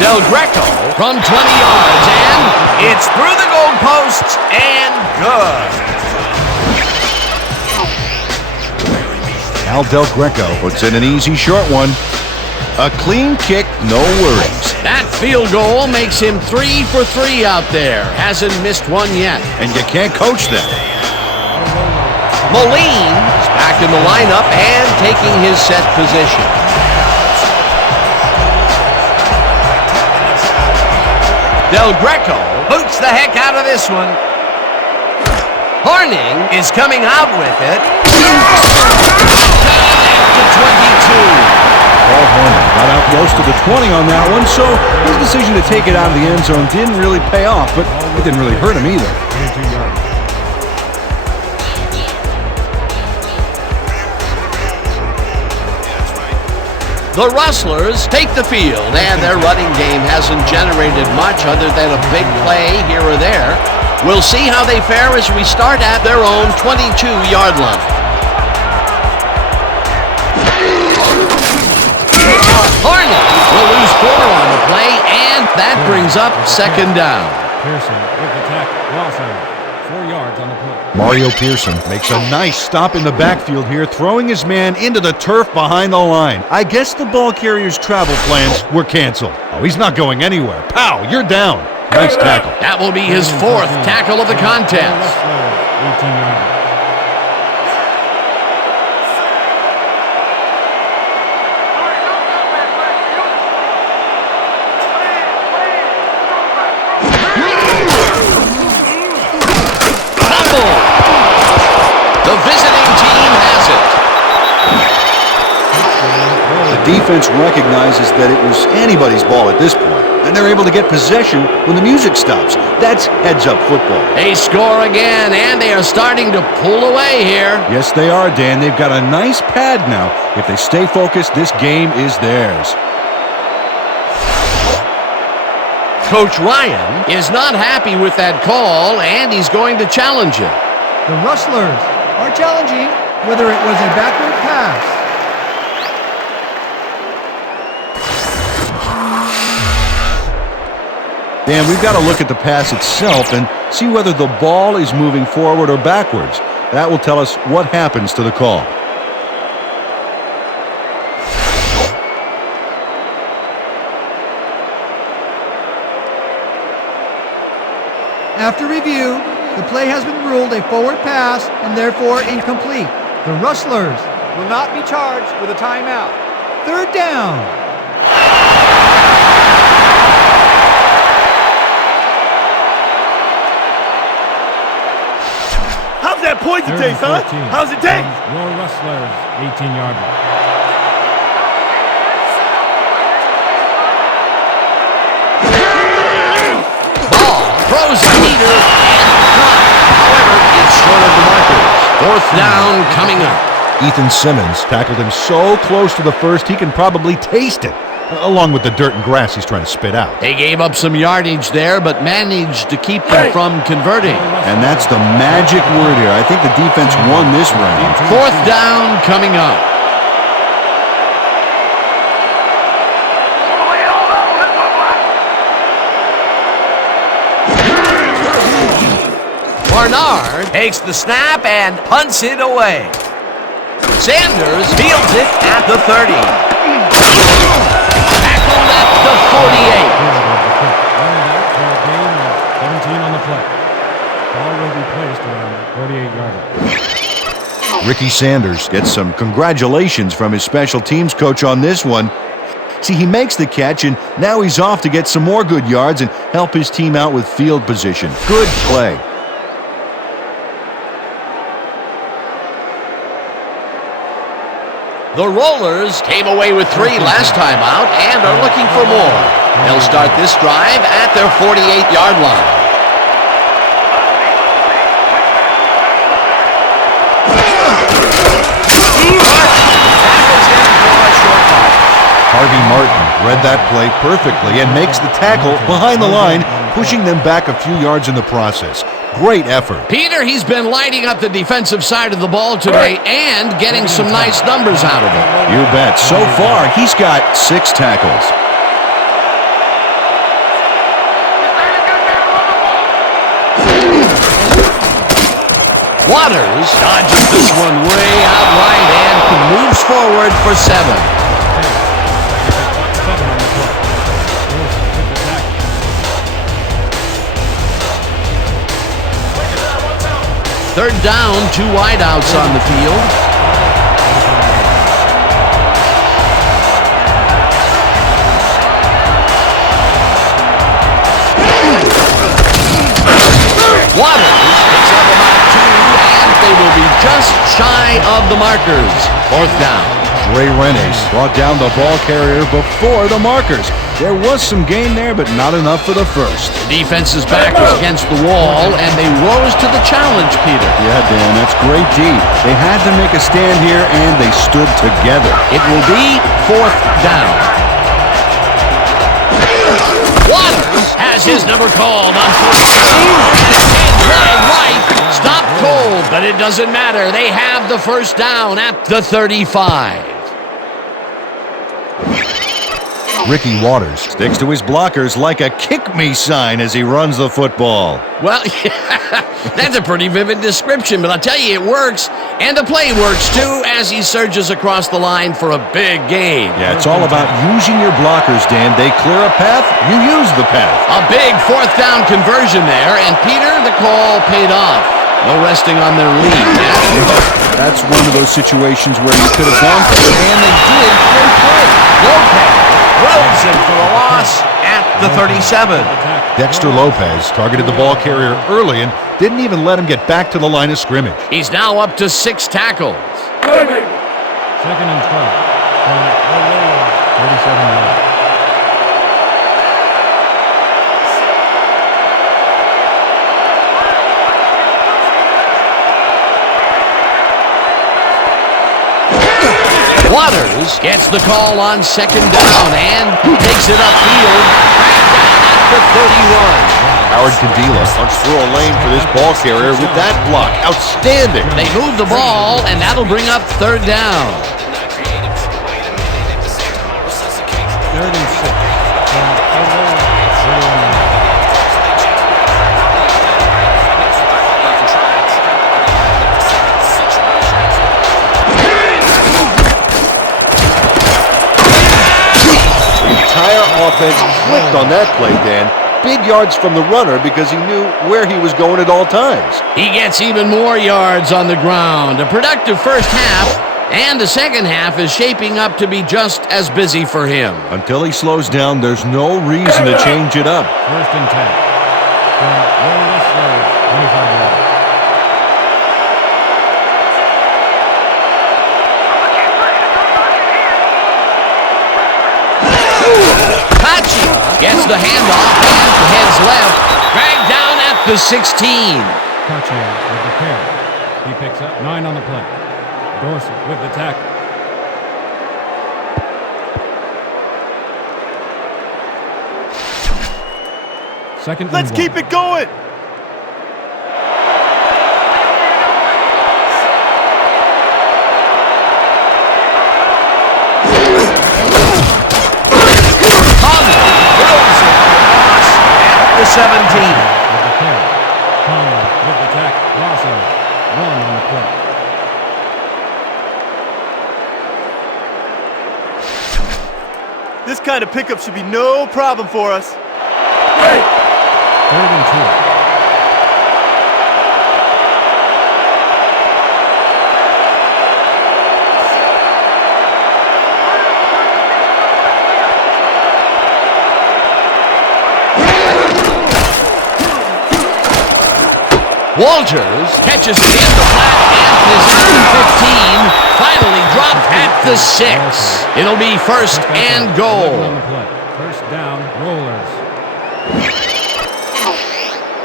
Del Greco from 20 yards, and it's through the goalposts and good. Al Del Greco puts in an easy short one. A clean kick, no worries. That field goal makes him 3 for 3 out there. Hasn't missed one yet. And you can't coach them. Moline is back in the lineup and taking his set position. Del Greco boots the heck out of this one. Horning is coming out with it. Down at the 22. Paul Horning got out close to the 20 on that one, so his decision to take it out of the end zone didn't really pay off, but it didn't really hurt him either. 22 yards. The Rustlers take the field, and their running game hasn't generated much other than a big play here or there. We'll see how they fare as we start at their own 22-yard line. Horning will lose 4 on the play, and that brings up second down. Pearson with the tackle. Well, 4 yards on the play. Mario Pearson makes a nice stop in the backfield here, throwing his man into the turf behind the line. I guess the ball carrier's travel plans were canceled. Oh, he's not going anywhere. Pow, you're down. Nice tackle. That will be his fourth tackle of the contest. Rustlers, 18-yarder. The visiting team has it. The defense recognizes that it was anybody's ball at this point, and they're able to get possession when the music stops. That's heads-up football. They score again, and they are starting to pull away here. Yes, they are, Dan. They've got a nice pad now. If they stay focused, this game is theirs. Coach Ryan is not happy with that call, and he's going to challenge it. The Rustlers are challenging whether it was a backward pass. Dan, we've got to look at the pass itself and see whether the ball is moving forward or backwards. That will tell us what happens to the call. After review, the play has been ruled a forward pass and therefore incomplete. The Rustlers will not be charged with a timeout. Third down. How's that poison taste, huh? 14. How's it taste? Your Rustlers, 18-yarder. Throws a heater and caught. However, it's short of the markers. Fourth down coming up. Ethan Simmons tackled him so close to the first he can probably taste it, along with the dirt and grass he's trying to spit out. They gave up some yardage there, but managed to keep them from converting. And that's the magic word here. I think the defense won this round. Fourth down coming up. Barnard takes the snap and punts it away. Sanders fields it at the 30. Tackled at the 48. Running back for a gain of 17 on the play. Ball will be placed around the 48-yarder. Ricky Sanders gets some congratulations from his special teams coach on this one. See, he makes the catch, and now he's off to get some more good yards and help his team out with field position. Good play. The Rollers came away with 3 last time out and are looking for more. They'll start this drive at their 48-yard line. Harvey Martin read that play perfectly and makes the tackle behind the line, pushing them back a few yards in the process. Great effort. Peter, he's been lighting up the defensive side of the ball today and getting some nice numbers out of it. You bet. So far, he's got 6 tackles. Waters dodges this one way out right and moves forward for 7. Third down, 2 wideouts on the field. Waters picks up about 2, and they will be just shy of the markers. Fourth down. Ray Renes brought down the ball carrier before the markers. There was some gain there, but not enough for the first. The defense's back was against the wall, and they rose to the challenge, Peter. Yeah, Dan, that's great D. They had to make a stand here, and they stood together. It will be fourth down. Waters has his number called on fourth down. Right. Stop cold, but it doesn't matter. They have the first down at the 35. Ricky Waters sticks to his blockers like a kick-me sign as he runs the football. Well, that's a pretty vivid description, but I'll tell you, it works. And the play works, too, as he surges across the line for a big gain. Yeah, it's all about using your blockers, Dan. They clear a path, you use the path. A big fourth down conversion there, and Peter, the call paid off. No resting on their lead. That's one of those situations where you could have gone for it, and they did. Great play. Lopez throws him for a loss at the 37. Dexter Lopez targeted the ball carrier early and didn't even let him get back to the line of scrimmage. He's now up to 6 tackles. Second and 12 from 37 yards. Waters gets the call on second down and takes it upfield. Back down at the 31. Howard Kadila punched through a lane for this ball carrier with that block. Outstanding. They move the ball, and that'll bring up third down. Third and 6 from 31 yards. Entire offense clicked on that play, Dan. Big yards from the runner because he knew where he was going at all times. He gets even more yards on the ground. A productive first half, and the second half is shaping up to be just as busy for him. Until he slows down, there's no reason to change it up. First and 10 from Rustlers, 25 yards. Gets the handoff and heads left. Dragged down at the 16. Kachi with the carry. He picks up 9 on the play. Dorsey with the tackle. Second and Let's 1. keep it going. The 17. With the carry. Conley with the tackle. Loss of 1 on the play. This kind of pickup should be no problem for us. Third and 2. Walters catches it in the flat at his own 15. Finally dropped at the 6. It'll be first and goal. On the play. First down, Rollers.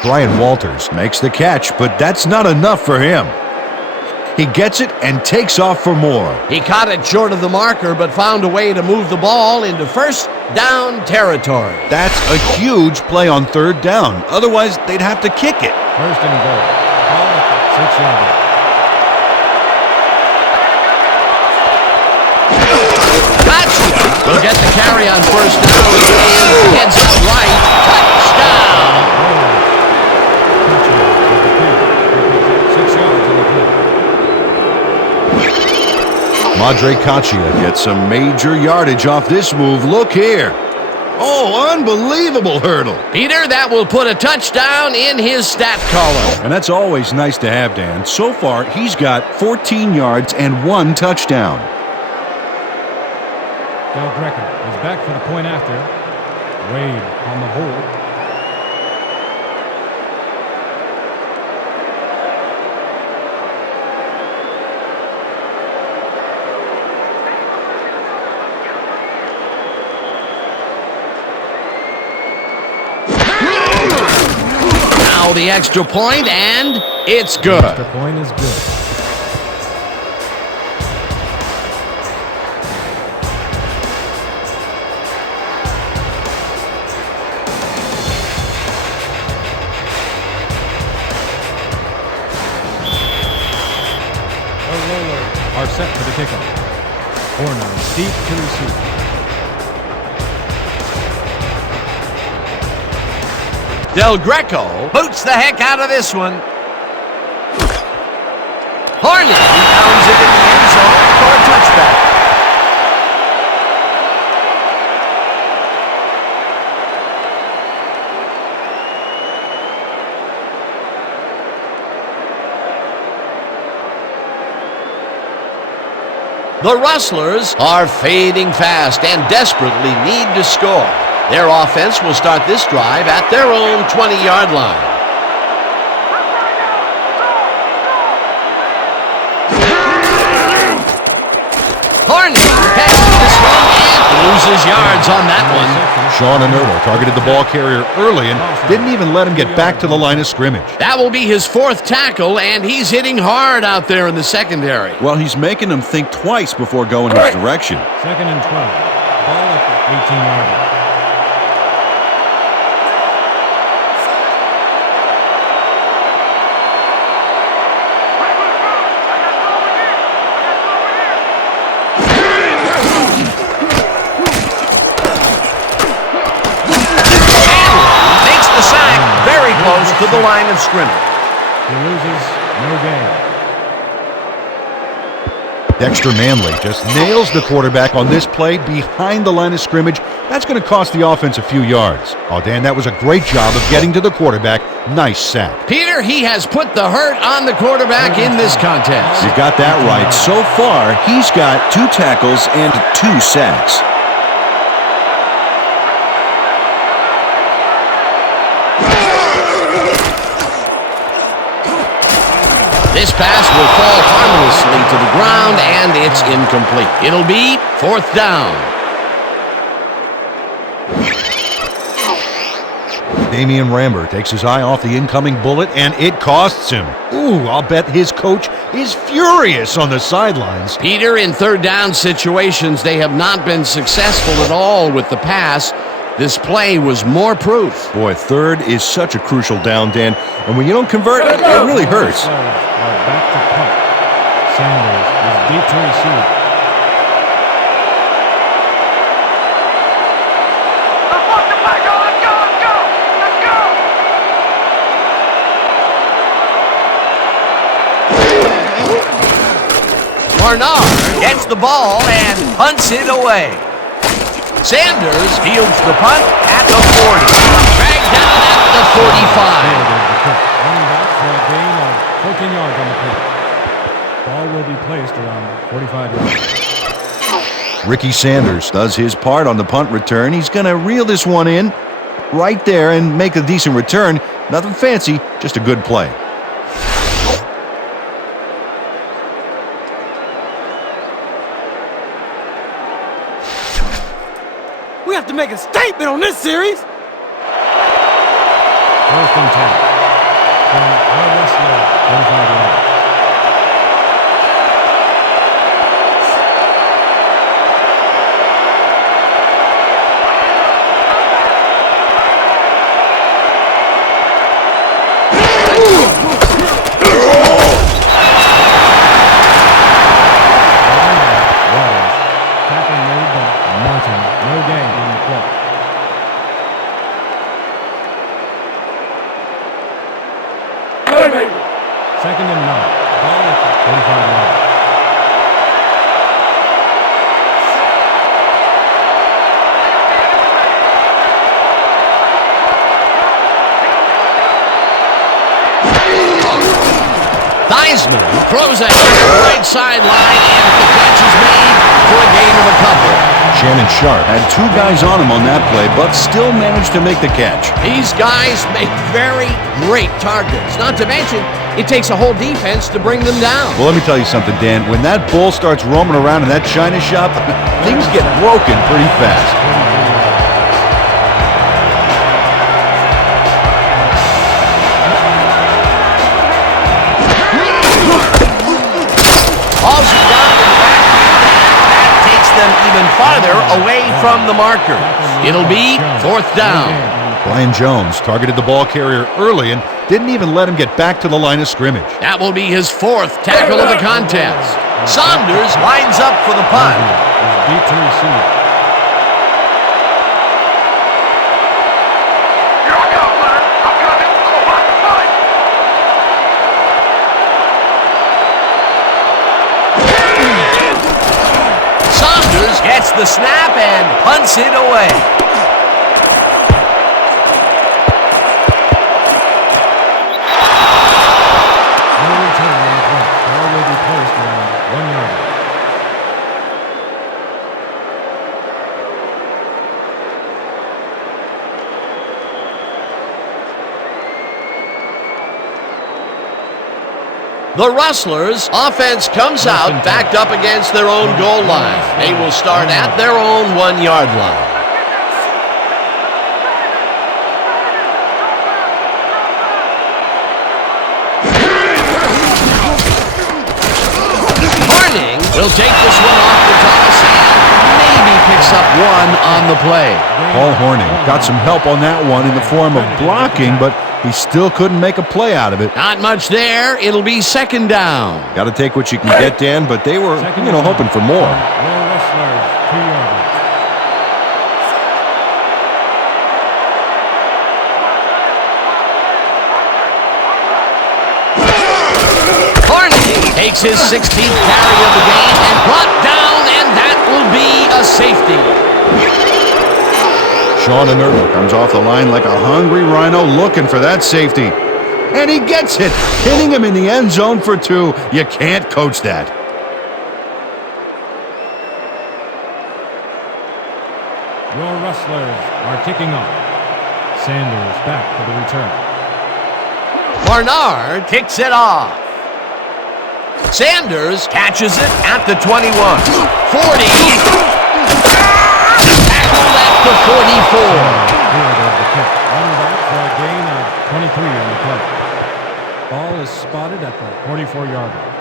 Brian Walters makes the catch, but that's not enough for him. He gets it and takes off for more. He caught it short of the marker, but found a way to move the ball into first down territory. That's a huge play on third down. Otherwise, they'd have to kick it. First and goal. Ball at the 6-yard line. Will get the carry on first down and heads out right. Touchdown! Kachi with the carry. He picks up 6 yards on the play. Madre Caccia gets some major yardage off this move. Look here. Oh, unbelievable hurdle. Peter, that will put a touchdown in his stat column. And that's always nice to have, Dan. So far, he's got 14 yards and 1 touchdown. Del Greco is back for the point after. Wade on the hold. Now the extra point, and it's good. The point is good. The Rollers are set for the kickoff. Corner deep to receive. Del Greco boots the heck out of this one. Harney pounds it in the end zone for a touchback. The Rustlers are fading fast and desperately need to score. Their offense will start this drive at their own 20-yard line. Harney catches this one and loses yards on that one. Sean Inerto targeted the ball carrier early and didn't even let him get back to the line of scrimmage. That will be his fourth tackle, and he's hitting hard out there in the secondary. Well, he's making them think twice before going his direction. 2nd and 12. Ball at the 18-yard line. Close to the line of scrimmage. He loses, no gain. Dexter Manley just nails the quarterback on this play behind the line of scrimmage. That's going to cost the offense a few yards. Oh, Dan, that was a great job of getting to the quarterback. Nice sack. Peter, he has put the hurt on the quarterback in this contest. You got that right. So far, he's got 2 tackles and 2 sacks. This pass will fall harmlessly to the ground, and it's incomplete. It'll be 4th down. Damian Rambert takes his eye off the incoming bullet, and it costs him. Ooh, I'll bet his coach is furious on the sidelines. Peter, in 3rd down situations, they have not been successful at all with the pass. This play was more proof. Boy, 3rd is such a crucial down, Dan. And when you don't convert, it really hurts. Back to punt. Sanders is deep to receive. Barnard gets the ball and punts it away. Sanders fields the punt at the 40. Dragged down at the 45. Running back for a gain of 14 yards on the play. Ball will be placed around 45 yards. Ricky Sanders does his part on the punt return. He's going to reel this one in right there and make a decent return. Nothing fancy, just a good play. We have to make a statement on this series. 1st and 10. From our Rustlers, 25 yards. Tackle made by Martin. No gain in the play. Second and 9. Ball at the 45 yards. Theismann throws ahead to the right sideline, and the catch is made for a gain of a couple. Shannon Sharp Had 2 guys on him on that play, but still managed to make the catch. These guys make very great targets. Not to mention, it takes a whole defense to bring them down. Well, let me tell you something, Dan. When that bull starts roaming around in that china shop, things get broken pretty fast. Balls it down in the back, and that takes them even farther away from the marker. It'll be 4th down. Brian Jones targeted the ball carrier early and didn't even let him get back to the line of scrimmage. That will be his 4th tackle of the contest. Saunders lines up for the punt. Deep to receive. Rustlers gets the snap and punts it away. No return on the play. Ball will be placed around 1 yard. The Rustlers offense comes out, backed up against their own goal line. They will start at their own 1 yard line. Harding will take this one off the toss and maybe picks up one on the play. Paul Horning got some help on that one in the form of blocking, but he still couldn't make a play out of it. Not much there. It'll be second down. Got to take what you can get, Dan, but they were, hoping for more. Rustlers, 2 yards. Harding takes his 16th carry of the game and brought down, and that will be a safety. Sean Inertle comes off the line like a hungry rhino looking for that safety. And he gets it, hitting him in the end zone for 2. You can't coach that. Your Rustlers are kicking off. Sanders back for the return. Barnard kicks it off. Sanders catches it at the 21. 40. Tackled at the 44. Here goes the kick. Running back for a gain of 23 on the play. Ball is spotted at the 44-yard line.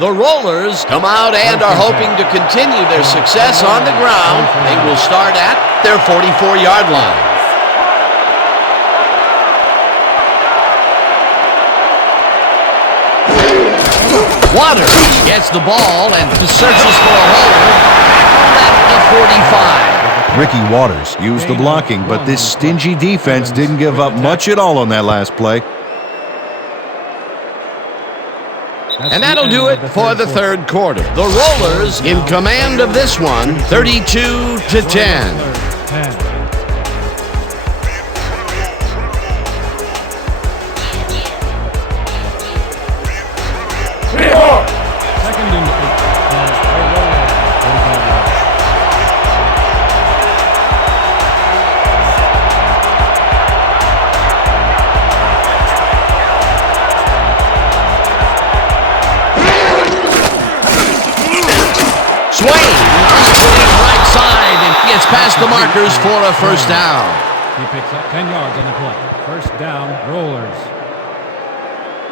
The Rollers come out and are hoping to continue their success on the ground. They will start at their 44-yard line. Waters gets the ball and searches for a hole. Tackled at the 45. Ricky Waters used the blocking, but this stingy defense didn't give up much at all on that last play. And that'll do it for the third quarter. The Rollers in command of this one, 32-10. Second and 8. Swain is putting right side and gets past the markers for a first down. He picks up 10 yards on the play. First down, Rollers.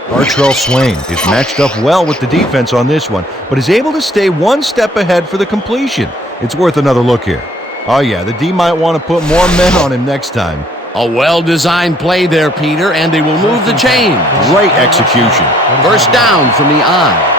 Artrell Swain is matched up well with the defense on this one, but is able to stay one step ahead for the completion. It's worth another look here. Oh yeah, the D might want to put more men on him next time. A well-designed play there, Peter, and they will move the chains. Great execution. First down from the eye.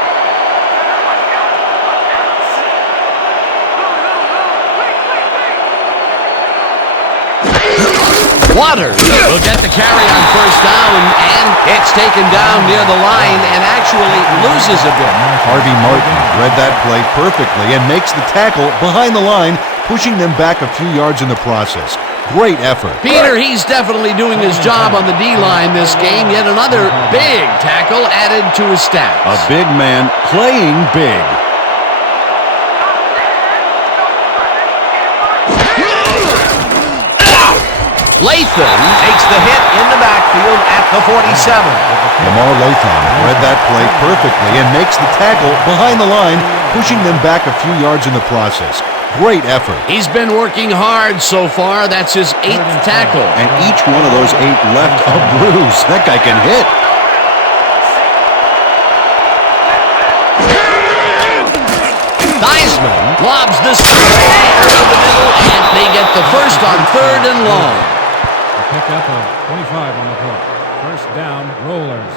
Waters will get the carry on first down, and it's taken down near the line and actually loses a bit. Harvey Martin read that play perfectly and makes the tackle behind the line, pushing them back a few yards in the process. Great effort. Peter, he's definitely doing his job on the D-line this game. Yet another big tackle added to his stats. A big man playing big. Latham takes the hit in the backfield at the 47. Lamar Latham read that play perfectly and makes the tackle behind the line, pushing them back a few yards in the process. Great effort. He's been working hard so far. That's his 8th tackle. And each one of those 8 left a bruise. That guy can hit. Theismann lobs this one over the middle, and they get the first on 3rd and long. Pick up a 25 on the play. First down, Rollers.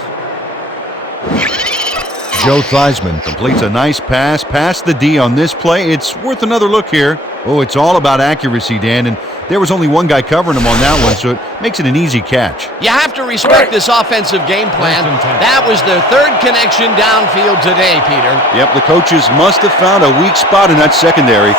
Joe Theismann completes a nice pass past the D on this play. It's worth another look here. Oh, it's all about accuracy, Dan, and There was only one guy covering him on that one, so it makes it an easy catch. You have to respect this offensive game plan. That was their third connection downfield today, Peter. Yep, the coaches must have found a weak spot in that secondary.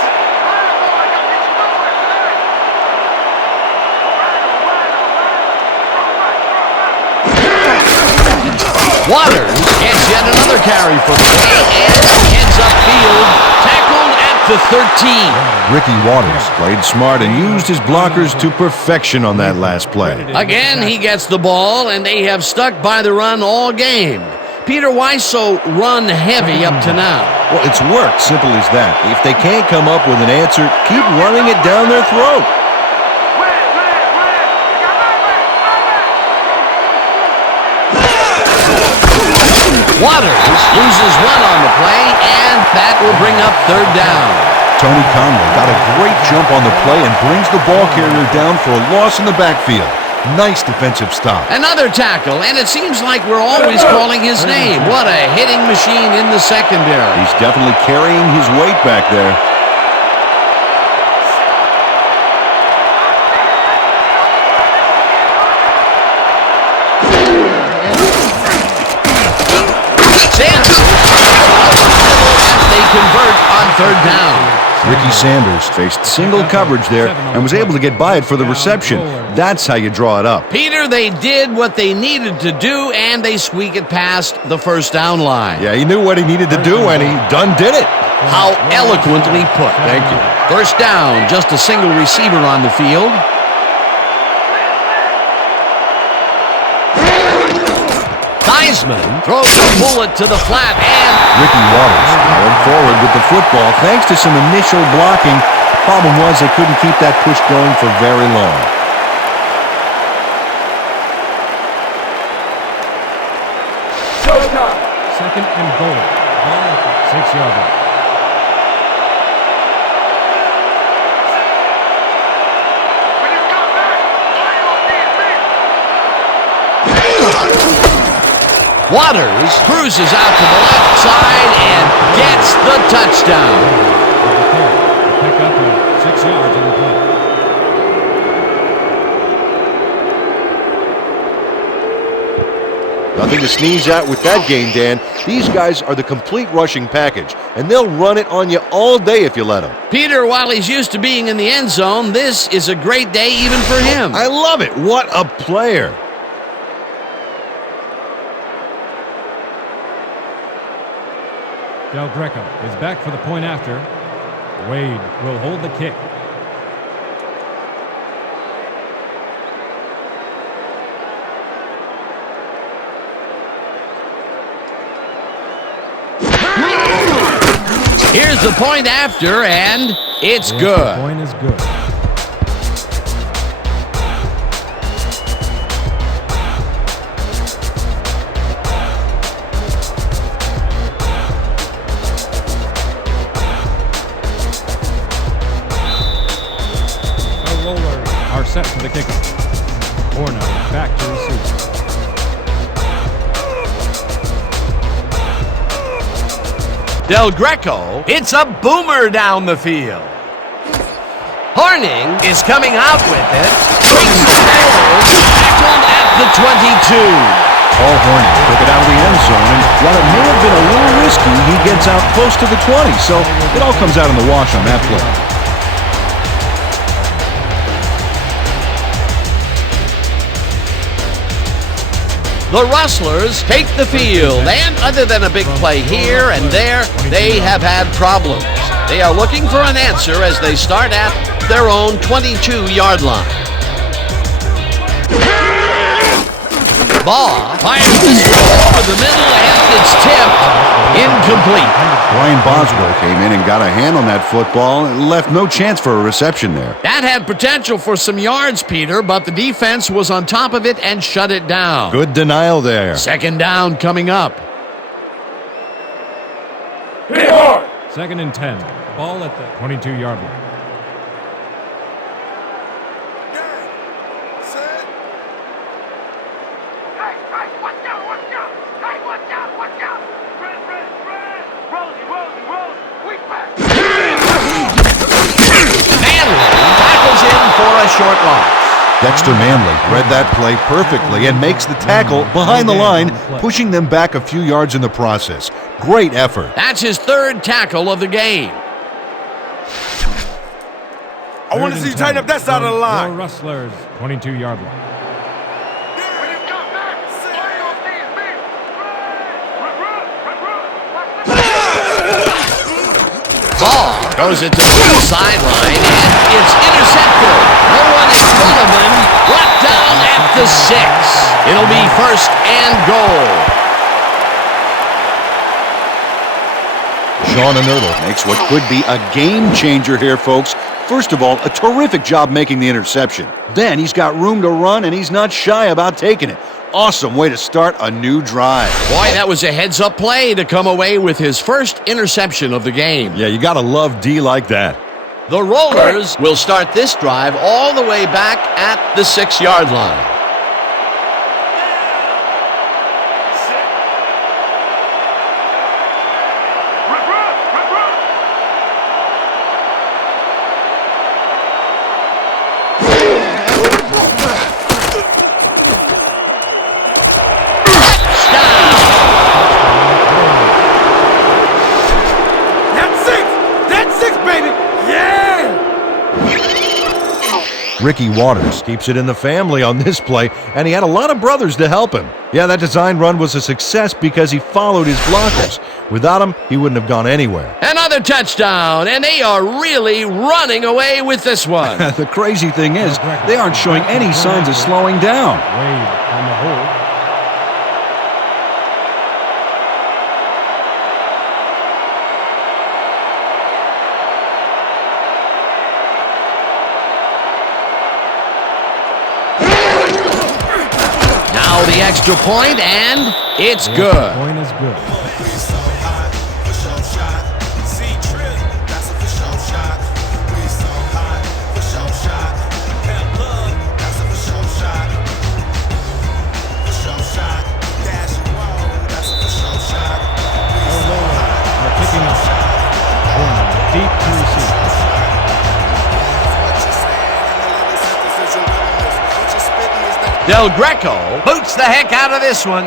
Waters gets yet another carry for the day and heads upfield, tackled at the 13. Ricky Waters played smart and used his blockers to perfection on that last play. Again, he gets the ball, and they have stuck by the run all game. Peter, why so run heavy up to now? Well, it's worked, simple as that. If they can't come up with an answer, keep running it down their throat. Waters loses one on the play, and that will bring up third down. Tony Conway got a great jump on the play and brings the ball carrier down for a loss in the backfield. Nice defensive stop. Another tackle, and it seems like we're always calling his name. What a hitting machine in the secondary. He's definitely carrying his weight back there. They convert on third down. Ricky Sanders faced single coverage there and was able to get by it for the reception. That's how you draw it up. Peter, they did what they needed to do, and they squeak it past the first down line. Yeah, he knew what he needed to do, and he done did it. How eloquently put. Thank you. First down, just a single receiver on the field. Theismann throws a bullet to the flat, and Ricky Waters went forward with the football thanks to some initial blocking. Problem was they couldn't keep that push going for very long. Second and goal. Ball at the 6-yard line. Waters cruises out to the left side and gets the touchdown. Pick up 6 yards on the play. Nothing to sneeze at with that game, Dan. These guys are the complete rushing package, and they'll run it on you all day if you let them. Peter, while he's used to being in the end zone, this is a great day even for him. I love it. What a player. Del Greco is back for the point after. Wade will hold the kick. Here's the point after, and it's good. The point is good. Are set for the kickoff. Orno back to receive. Del Greco hits a boomer down the field. Horning is coming out with it. Breaks the tackle, tackled at the 22. Paul Horning took it out of the end zone, and while it may have been a little risky, he gets out close to the 20, so it all comes out in the wash on that play. The Rustlers take the field, and other than a big play here and there, they have had problems. They are looking for an answer as they start at their own 22-yard line. Ball fires this over the middle, and it's tipped incomplete. Brian Boswell came in and got a hand on that football and left no chance for a reception there. That had potential for some yards, Peter, but the defense was on top of it and shut it down. Good denial there. Second down coming up. Second and 10. Ball at the 22-yard line. Manley tackles in for a short loss. Dexter Manley read that play perfectly and makes the tackle behind the line, pushing them back a few yards in the process. Great effort. That's his third tackle of the game. I want to see you tighten up that side of the line. Your Rustlers, 22-yard line. Ball goes into the sideline, and it's intercepted. No one in front of him. Brought down at the 6. It'll be 1st and goal. Sean Inertle makes what could be a game changer here, folks. First of all, a terrific job making the interception. Then he's got room to run, and he's not shy about taking it. Awesome way to start a new drive. Boy, that was a heads-up play to come away with his first interception of the game. Yeah, you got to love D like that. The Rollers will start this drive all the way back at the 6-yard line. Ricky Waters keeps it in the family on this play, and he had a lot of brothers to help him. Yeah, that design run was a success because he followed his blockers. Without them, he wouldn't have gone anywhere. Another touchdown, and they are really running away with this one. The crazy thing is, they aren't showing any signs of slowing down. Wade on the hold. The extra point, and it's The good. Point is good. They're kicking off. Deep to receive. Del Greco boots the heck out of this one.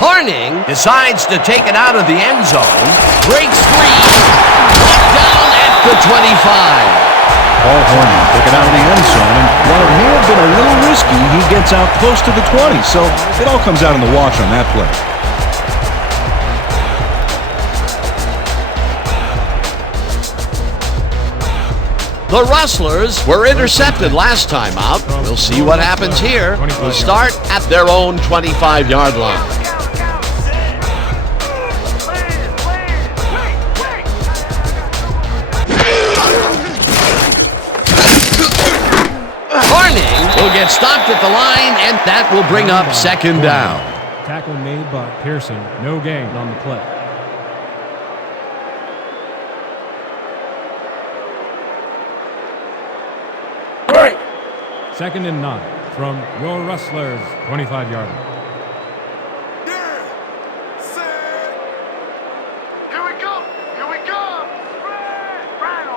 Horning decides to take it out of the end zone. Breaks free. Brought down at the 25. Paul Horning took it out of the end zone, and while it may have been a little risky, he gets out close to the 20, so it all comes out in the wash on that play. The Rustlers were intercepted last time out. We'll see what happens here. We'll start at their own 25-yard line. Horning will get stopped at the line, and that will bring up 2nd down. Tackle made by Pearson. No gain on the play. Second and 9 from your Rustlers, 25-yard line. Here we go! Here we go! Rhino!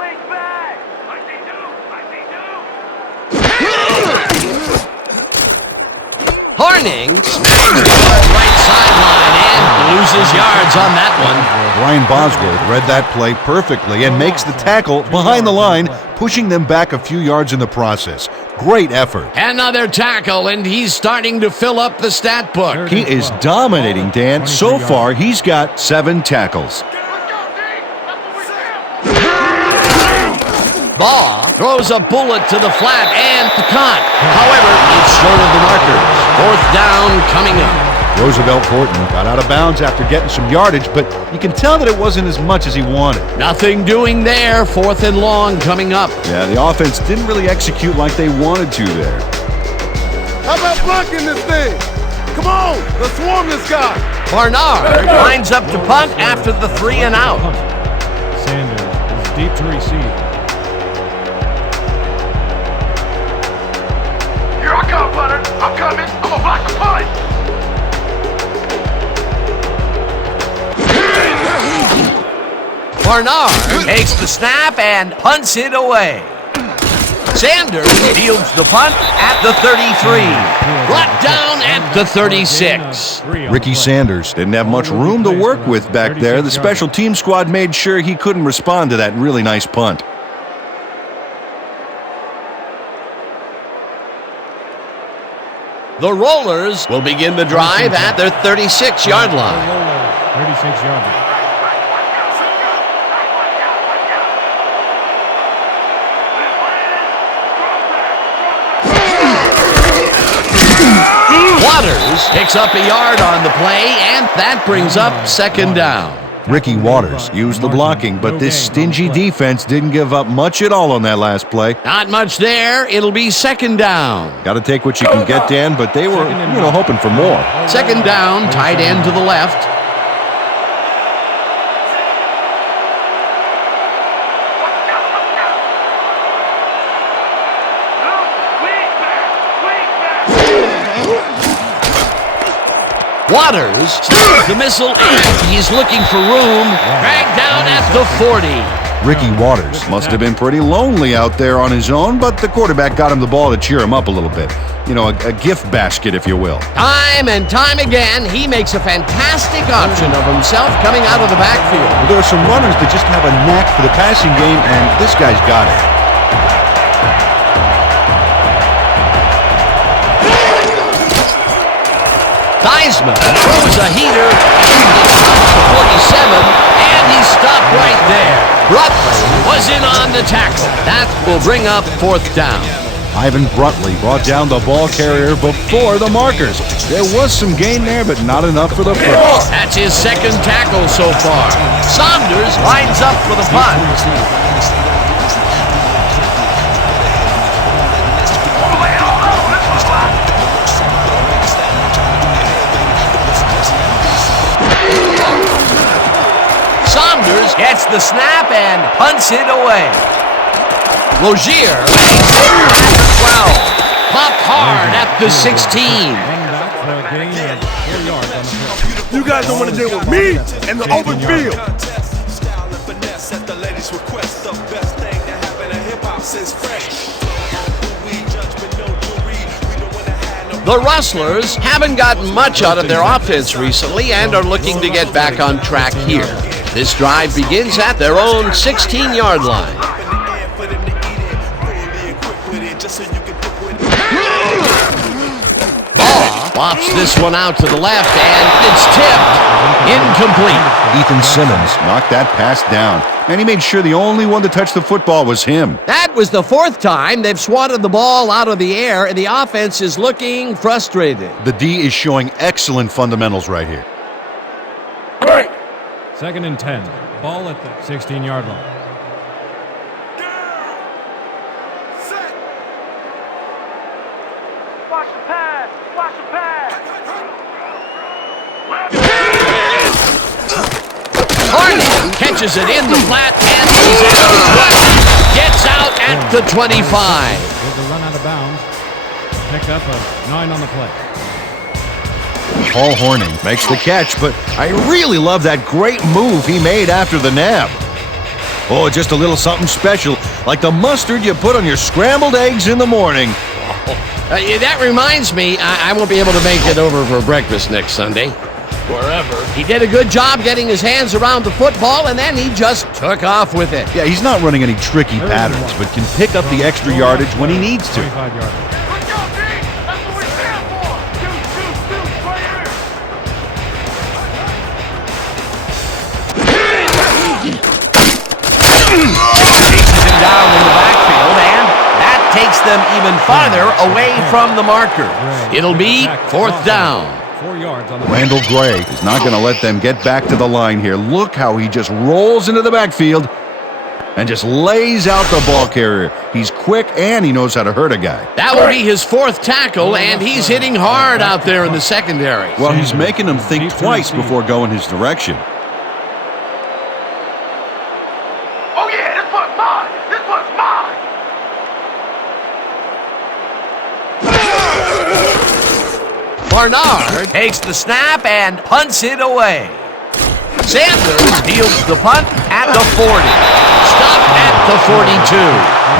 Wing back! I see two! Horning smashes the right sideline and loses yards on that one. Brian Bosworth read that play perfectly and makes the tackle behind the line, pushing them back a few yards in the process. Great effort. Another tackle, and he's starting to fill up the stat book. He is dominating, Dan. So far, he's got 7 tackles. Baugh throws a bullet to the flat and caught. However, it's short of the markers. 4th down coming up. Roosevelt Horton got out of bounds after getting some yardage, but you can tell that it wasn't as much as he wanted. Nothing doing there. 4th and long coming up. Yeah, the offense didn't really execute like they wanted to there. How about blocking this thing? Come on, let's swarm this guy. Barnard lines up to punt after the 3 and out. Sanders is deep to receive. Here I come, Butter. I'm coming. I'm gonna block the punt. Barnard takes the snap and punts it away. Sanders fields the punt at the 33. Brought down at the 36. Ricky Sanders didn't have much room to work with back there. The special team squad made sure he couldn't respond to that really nice punt. The Rollers will begin the drive at their 36-yard line. 36-yard line. Waters picks up a yard on the play, and that brings up second down. Ricky Waters used the blocking, but this stingy defense didn't give up much at all on that last play. Not much there. It'll be second down. Got to take what you can get, Dan, but they were, hoping for more. Second down, tight end to the left. Waters snaps the missile, and he's looking for room. Dragged down at the 40. Ricky Waters must have been pretty lonely out there on his own, but the quarterback got him the ball to cheer him up a little bit. A gift basket, if you will. Time and time again, he makes a fantastic option of himself coming out of the backfield. There are some runners that just have a knack for the passing game, and this guy's got it. Theismann throws a heater, and he stops the 47, and he stopped right there. Rustlers was in on the tackle. That will bring up fourth down. Ivan Brutley brought down the ball carrier before the markers. There was some gain there, but not enough for the first. That's his second tackle so far. Saunders lines up for the punt. Saunders gets the snap and punts it away. Logier makes it at the 12. Popped hard at the 16. You guys don't want to deal with me and the open field. The Rustlers haven't gotten much out of their offense recently and are looking to get back on track here. This drive begins at their own 16-yard line. Ball pops this one out to the left, and it's tipped. Incomplete. Ethan Simmons knocked that pass down, and he made sure the only one to touch the football was him. That was the fourth time they've swatted the ball out of the air, and the offense is looking frustrated. The D is showing excellent fundamentals right here. Second and 10. Ball at the 16-yard line. Watch the pass. Watch the pass. Harney catches it in the flat, and he's in the 20. Gets out at the 25. With the run out of bounds. Picked up a 9 on the play. Paul Hornung makes the catch, but I really love that great move he made after the nab. Oh, just a little something special, like the mustard you put on your scrambled eggs in the morning. That reminds me, I won't be able to make it over for breakfast next Sunday. Wherever. He did a good job getting his hands around the football, and then he just took off with it. Yeah, he's not running any tricky patterns, but can pick up the extra yardage when he needs to. 25-yard. Chases him down in the backfield, and that takes them even farther away from the marker. It'll be fourth down. 4 yards on the Randall Gray is not going to let them get back to the line here. Look how he just rolls into the backfield and just lays out the ball carrier. He's quick and he knows how to hurt a guy. That will be his fourth tackle, and he's hitting hard out there in the secondary. Well, he's making them think twice before going his direction. Oh yeah, this one's mine. This one's mine. Barnard takes the snap and punts it away. Sanders fields the punt at the 40. Stopped at the 42.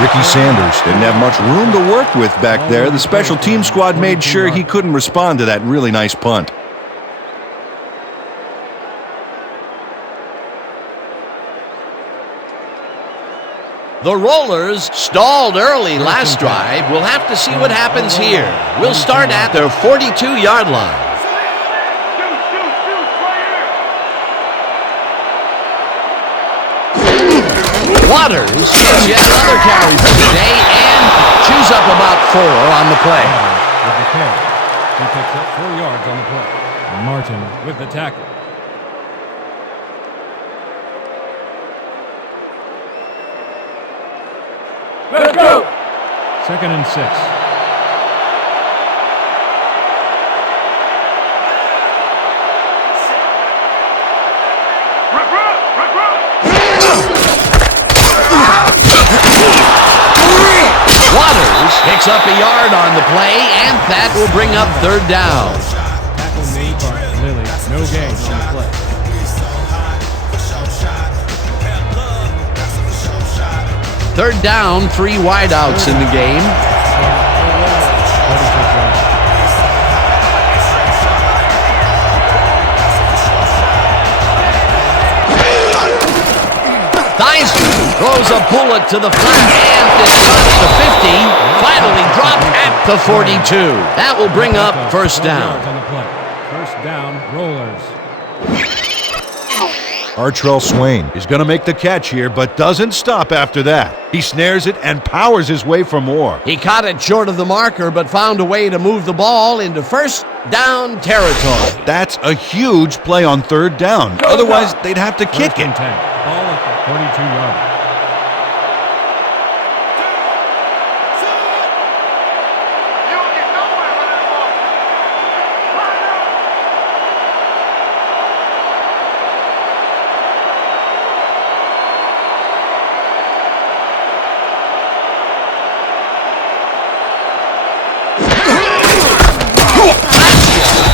Ricky Sanders didn't have much room to work with back there. The special team squad made sure he couldn't respond to that really nice punt. The Rollers stalled early last drive. We'll have to see what happens here. We'll start at their 42-yard line. Waters gets yet another carry for the day and chews up about 4 on the play. With the carry, he picks up 4 yards on the play. Martin with the tackle. Let's go! 2nd and 6. Waters picks up a yard on the play, and that will bring up 3rd down. Tackle made by Lilly. No gain on the play. Third down, 3 wideouts in the game. Theismann throws a bullet to the flat and is shot at the 50. Finally dropped at the 42. That will bring up 1st down. On the play. 1st down, Rollers. Artrell Swain is going to make the catch here, but doesn't stop after that. He snares it and powers his way for more. He caught it short of the marker, but found a way to move the ball into 1st down territory. That's a huge play on 3rd down. Otherwise, they'd have to kick 1st and it. 10. Ball at the 42-yard.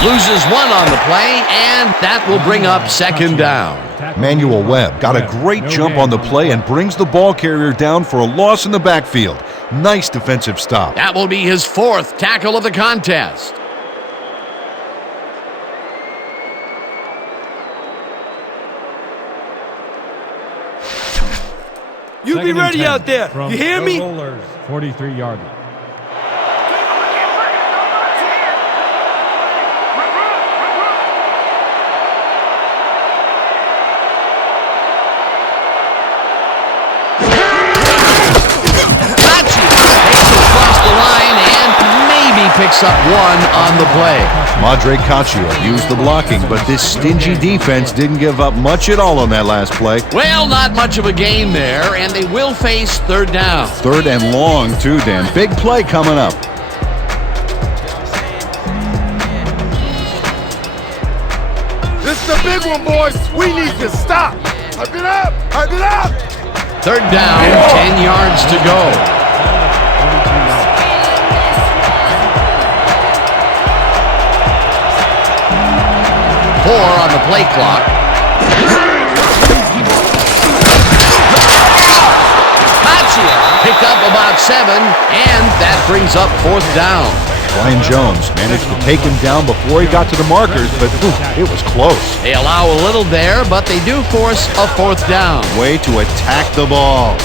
Loses 1 on the play, and that will bring up 2nd down. Manuel Webb got a great jump on the play and brings the ball carrier down for a loss in the backfield. Nice defensive stop. That will be his 4th tackle of the contest. You be ready out there. You hear me? Rollers, 43-yard line. Picks up 1 on the play. Madre Caccio used the blocking, but this stingy defense didn't give up much at all on that last play. Well, not much of a gain there, and they will face 3rd down. 3rd and long, too, Dan. Big play coming up. This is the big one, boys. We need to stop. Hype it up. Hype it up. 3rd down, 10 yards to go. On the play clock. Caccia picked up about 7, and that brings up 4th down. Brian Jones managed to take him down before he got to the markers, but it was close. They allow a little there, but they do force a 4th down. Way to attack the ball.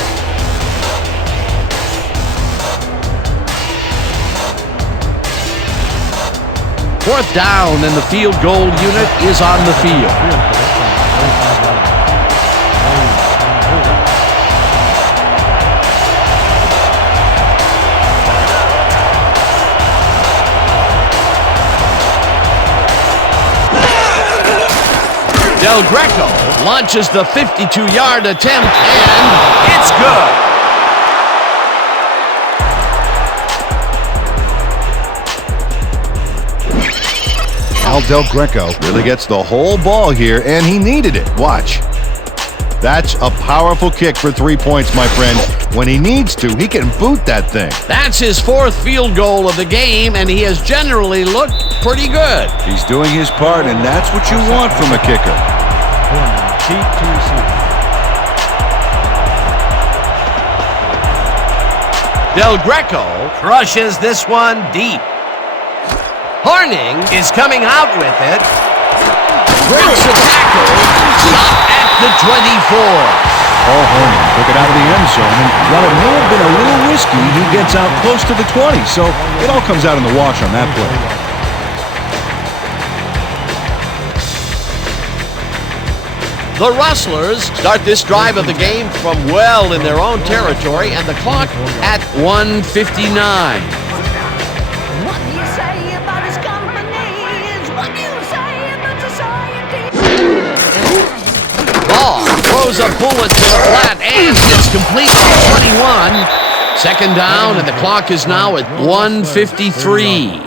Fourth down, and the field goal unit is on the field. Del Greco launches the 52-yard attempt, and it's good. Del Greco really gets the whole ball here, and he needed it. Watch. That's a powerful kick for 3 points, my friend. When he needs to, he can boot that thing. That's his 4th field goal of the game, and he has generally looked pretty good. He's doing his part, and that's what you want from a kicker. Seat to receive. Del Greco crushes this one deep. Horning is coming out with it. Breaks the tackle. Stop at the 24. Paul Horning took it out of the end zone, and while it may have been a little risky, he gets out close to the 20, so it all comes out in the wash on that play. The Rustlers start this drive of the game from well in their own territory, and the clock at 1:59. What do you say about his companies? What do you say about society? Ball throws a bullet to the flat, and it's complete at 21. Second down, and the clock is now at 1:53.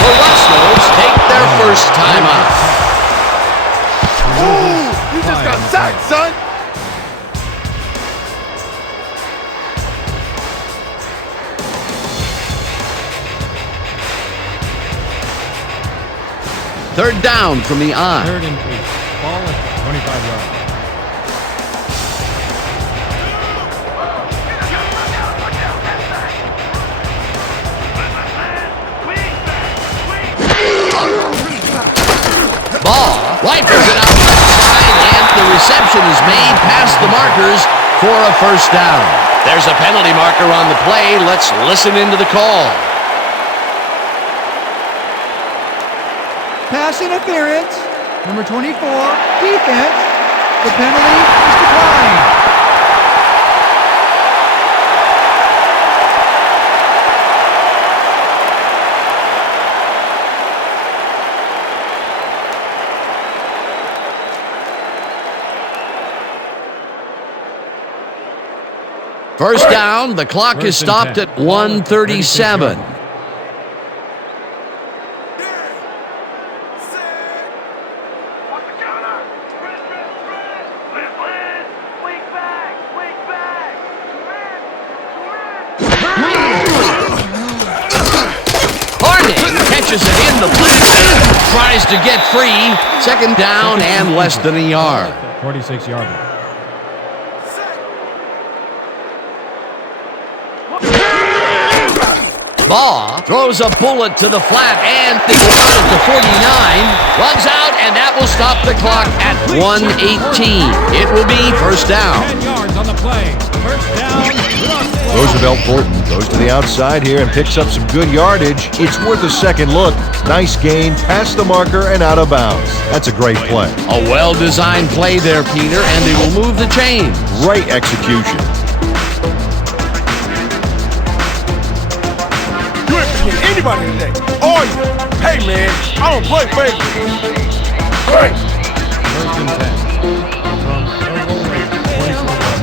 The Rustlers take their first time out. Ooh, you just got sacked, son. Third down from the I. Third and 8. Ball at 25 yards. Ball rifles it out outside, and the reception is made past the markers for a first down. There's a penalty marker on the play. Let's listen into the call. Pass interference. Number 24, defense. The penalty is declined. First down, the clock is stopped at 1:37. Horning catches it in the flat, tries to get free. Second down and less than a yard. 46-yarder. Ball throws a bullet to the flat, and they go out at the 49. Runs out, and that will stop the clock at 1:18. It will be first down. 10 yards on the play. First down. Roosevelt Bolton goes to the outside here and picks up some good yardage. It's worth a second look. Nice gain, past the marker and out of bounds. That's a great play. A well-designed play there, Peter, and they will move the chains. Great execution. You ain't forget anybody today. Are you? Hey, man, I don't play favorites. Hey. First and 10. From the goal line, 24 yards.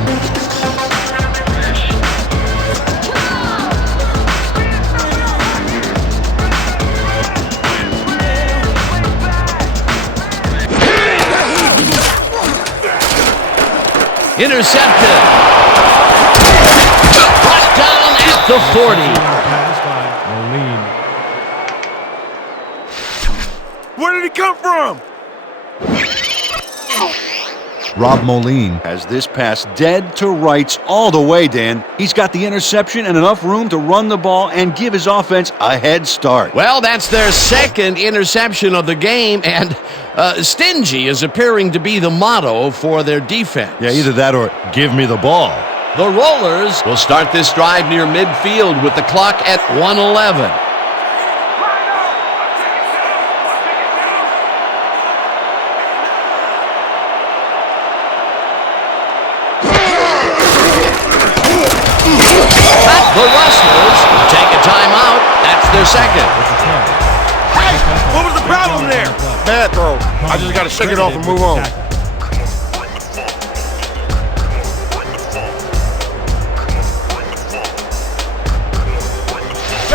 Intercepted. Brought down at the 40. Pass by Moline. Where did he come from? Rob Moline has this pass dead to rights all the way, Dan. He's got the interception and enough room to run the ball and give his offense a head start. Well, that's their second interception of the game, and stingy is appearing to be the motto for their defense. Yeah, either that or give me the ball. The Rollers will start this drive near midfield with the clock at 1:11. The Rustlers will take a timeout. That's their second. Hey, what was the problem there? Bad throw. I just got to shake it off and move on.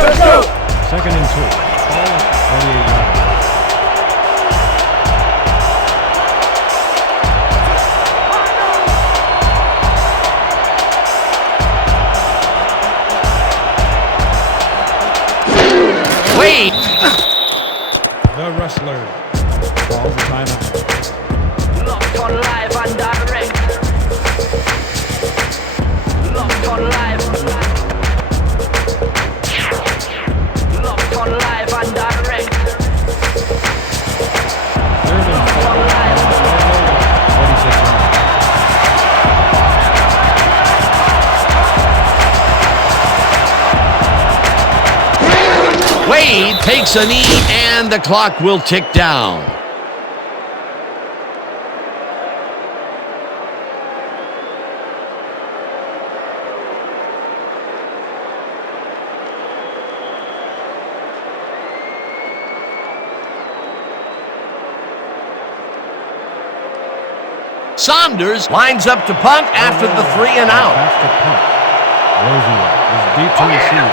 Let's go. Second and 2. Ball at 48 yards. Rustlers. Ball the timeout. Locked on live and direct. Locked on live. Locked on live and direct. Third and Locked on live. 46 yards. Wade takes a knee, and the clock will tick down. Saunders lines up to punt after the 3 and out. That's the punt. Rozier is deep to receive.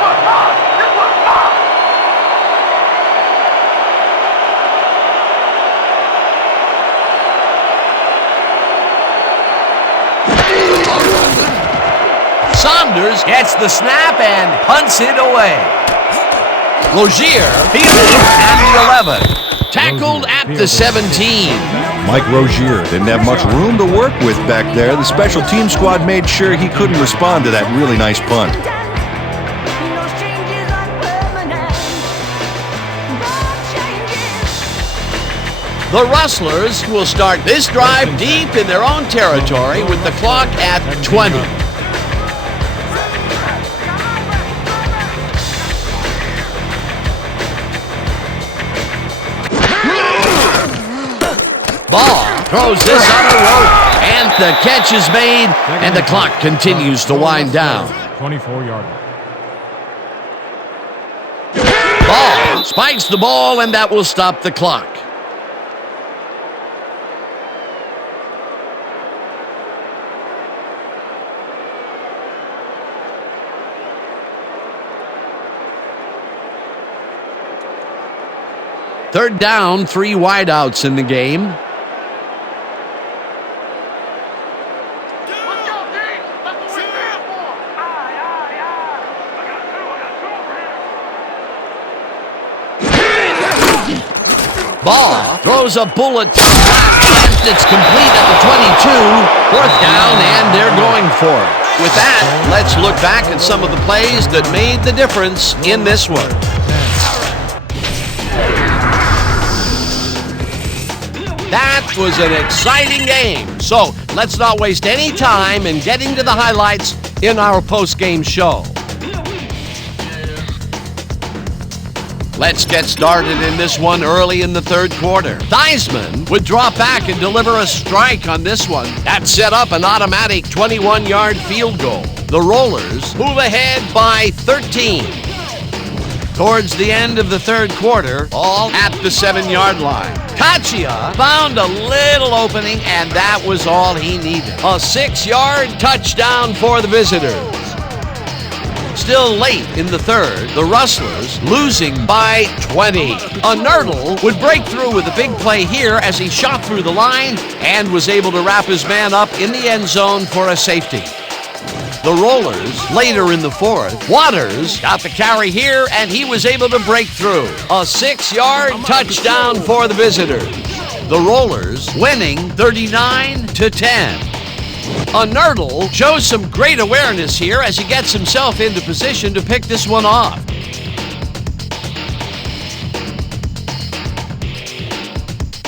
Saunders gets the snap and punts it away. Rozier fielded at the 11. Tackled at the 17. Mike Rozier didn't have much room to work with back there. The special team squad made sure he couldn't respond to that really nice punt. No changes are permanent. No changes. The Rustlers will start this drive deep in their own territory with the clock at 20. Ball throws this on a rope, and the catch is made, and the clock continues to wind down. 24-yard line. Ball spikes the ball, and that will stop the clock. Third down, 3 wideouts in the game. Ball throws a bullet to the left. It's complete at the 22. 4th down, and they're going for it. With that, let's look back at some of the plays that made the difference in this one. That was an exciting game. So let's not waste any time in getting to the highlights in our post-game show. Let's get started in this one early in the 3rd quarter. Theismann would drop back and deliver a strike on this one. That set up an automatic 21-yard field goal. The Rollers move ahead by 13. Towards the end of the 3rd quarter, all at the 7-yard line. Kachia found a little opening, and that was all he needed. A 6-yard touchdown for the visitors. Still late in the 3rd, the Rustlers losing by 20. A Nerdle would break through with a big play here as he shot through the line and was able to wrap his man up in the end zone for a safety. The Rollers, later in the 4th, Waters got the carry here, and he was able to break through. A 6-yard touchdown for the visitors. The Rollers winning 39-10. A Nerdle shows some great awareness here as he gets himself into position to pick this one off.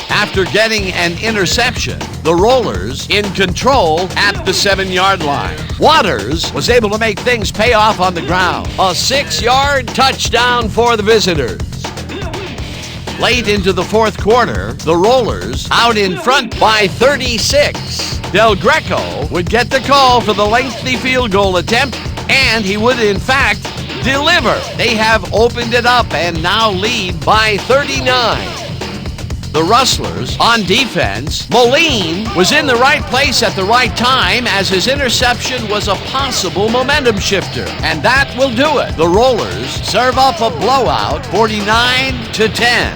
After getting an interception, the Rollers in control at the 7-yard line. Waters was able to make things pay off on the ground. A 6-yard touchdown for the visitors. Late into the 4th quarter, the Rollers out in front by 36. Del Greco would get the call for the lengthy field goal attempt, and he would in fact deliver. They have opened it up and now lead by 39. The Rustlers on defense. Moline was in the right place at the right time as his interception was a possible momentum shifter. And that will do it. The Rollers serve up a blowout, 49-10.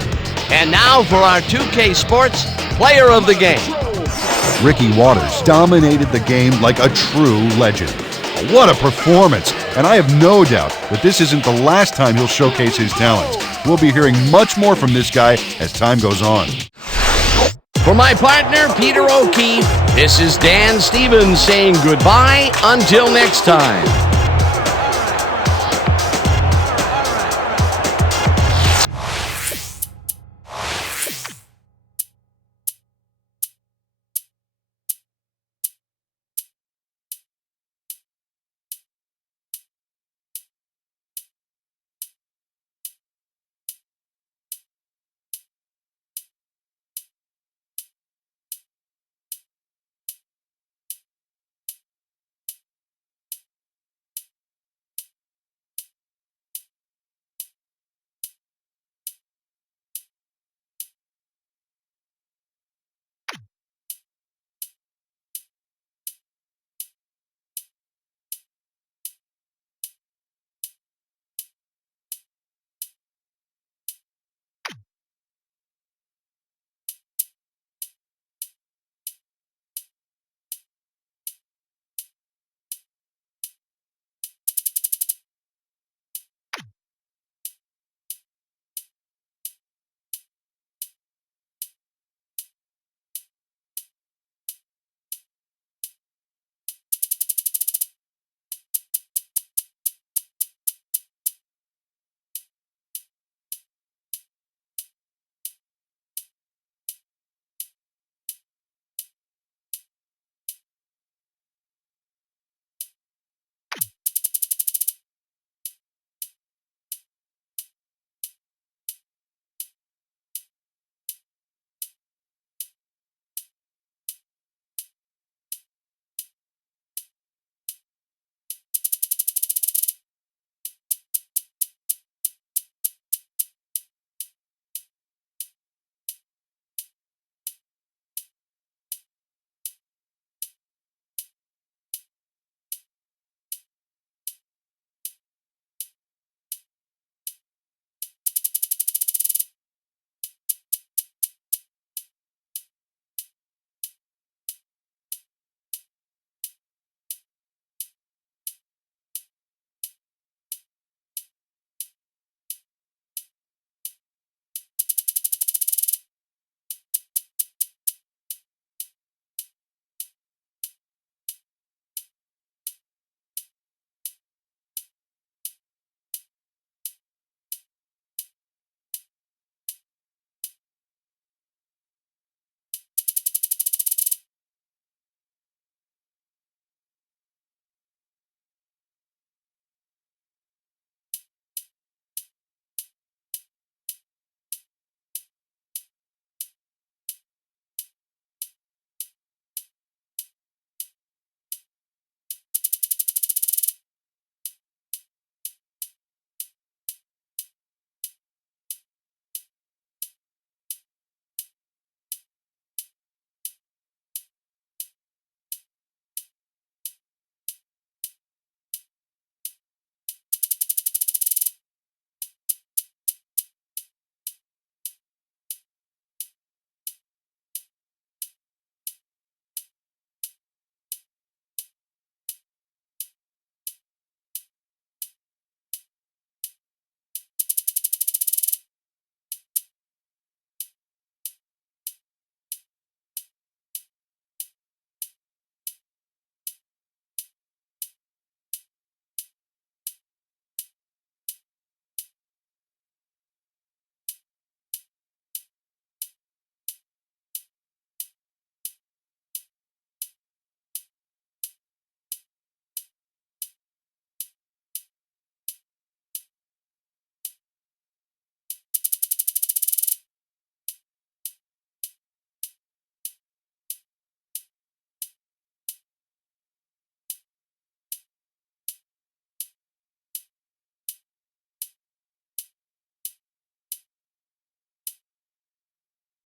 And now for our 2K Sports Player of the Game. Ricky Waters dominated the game like a true legend. what a performance. And I have no doubt that this isn't the last time he'll showcase his talents. We'll be hearing much more from this guy as time goes on. For my partner, Peter O'Keefe, this is Dan Stevens saying goodbye until next time.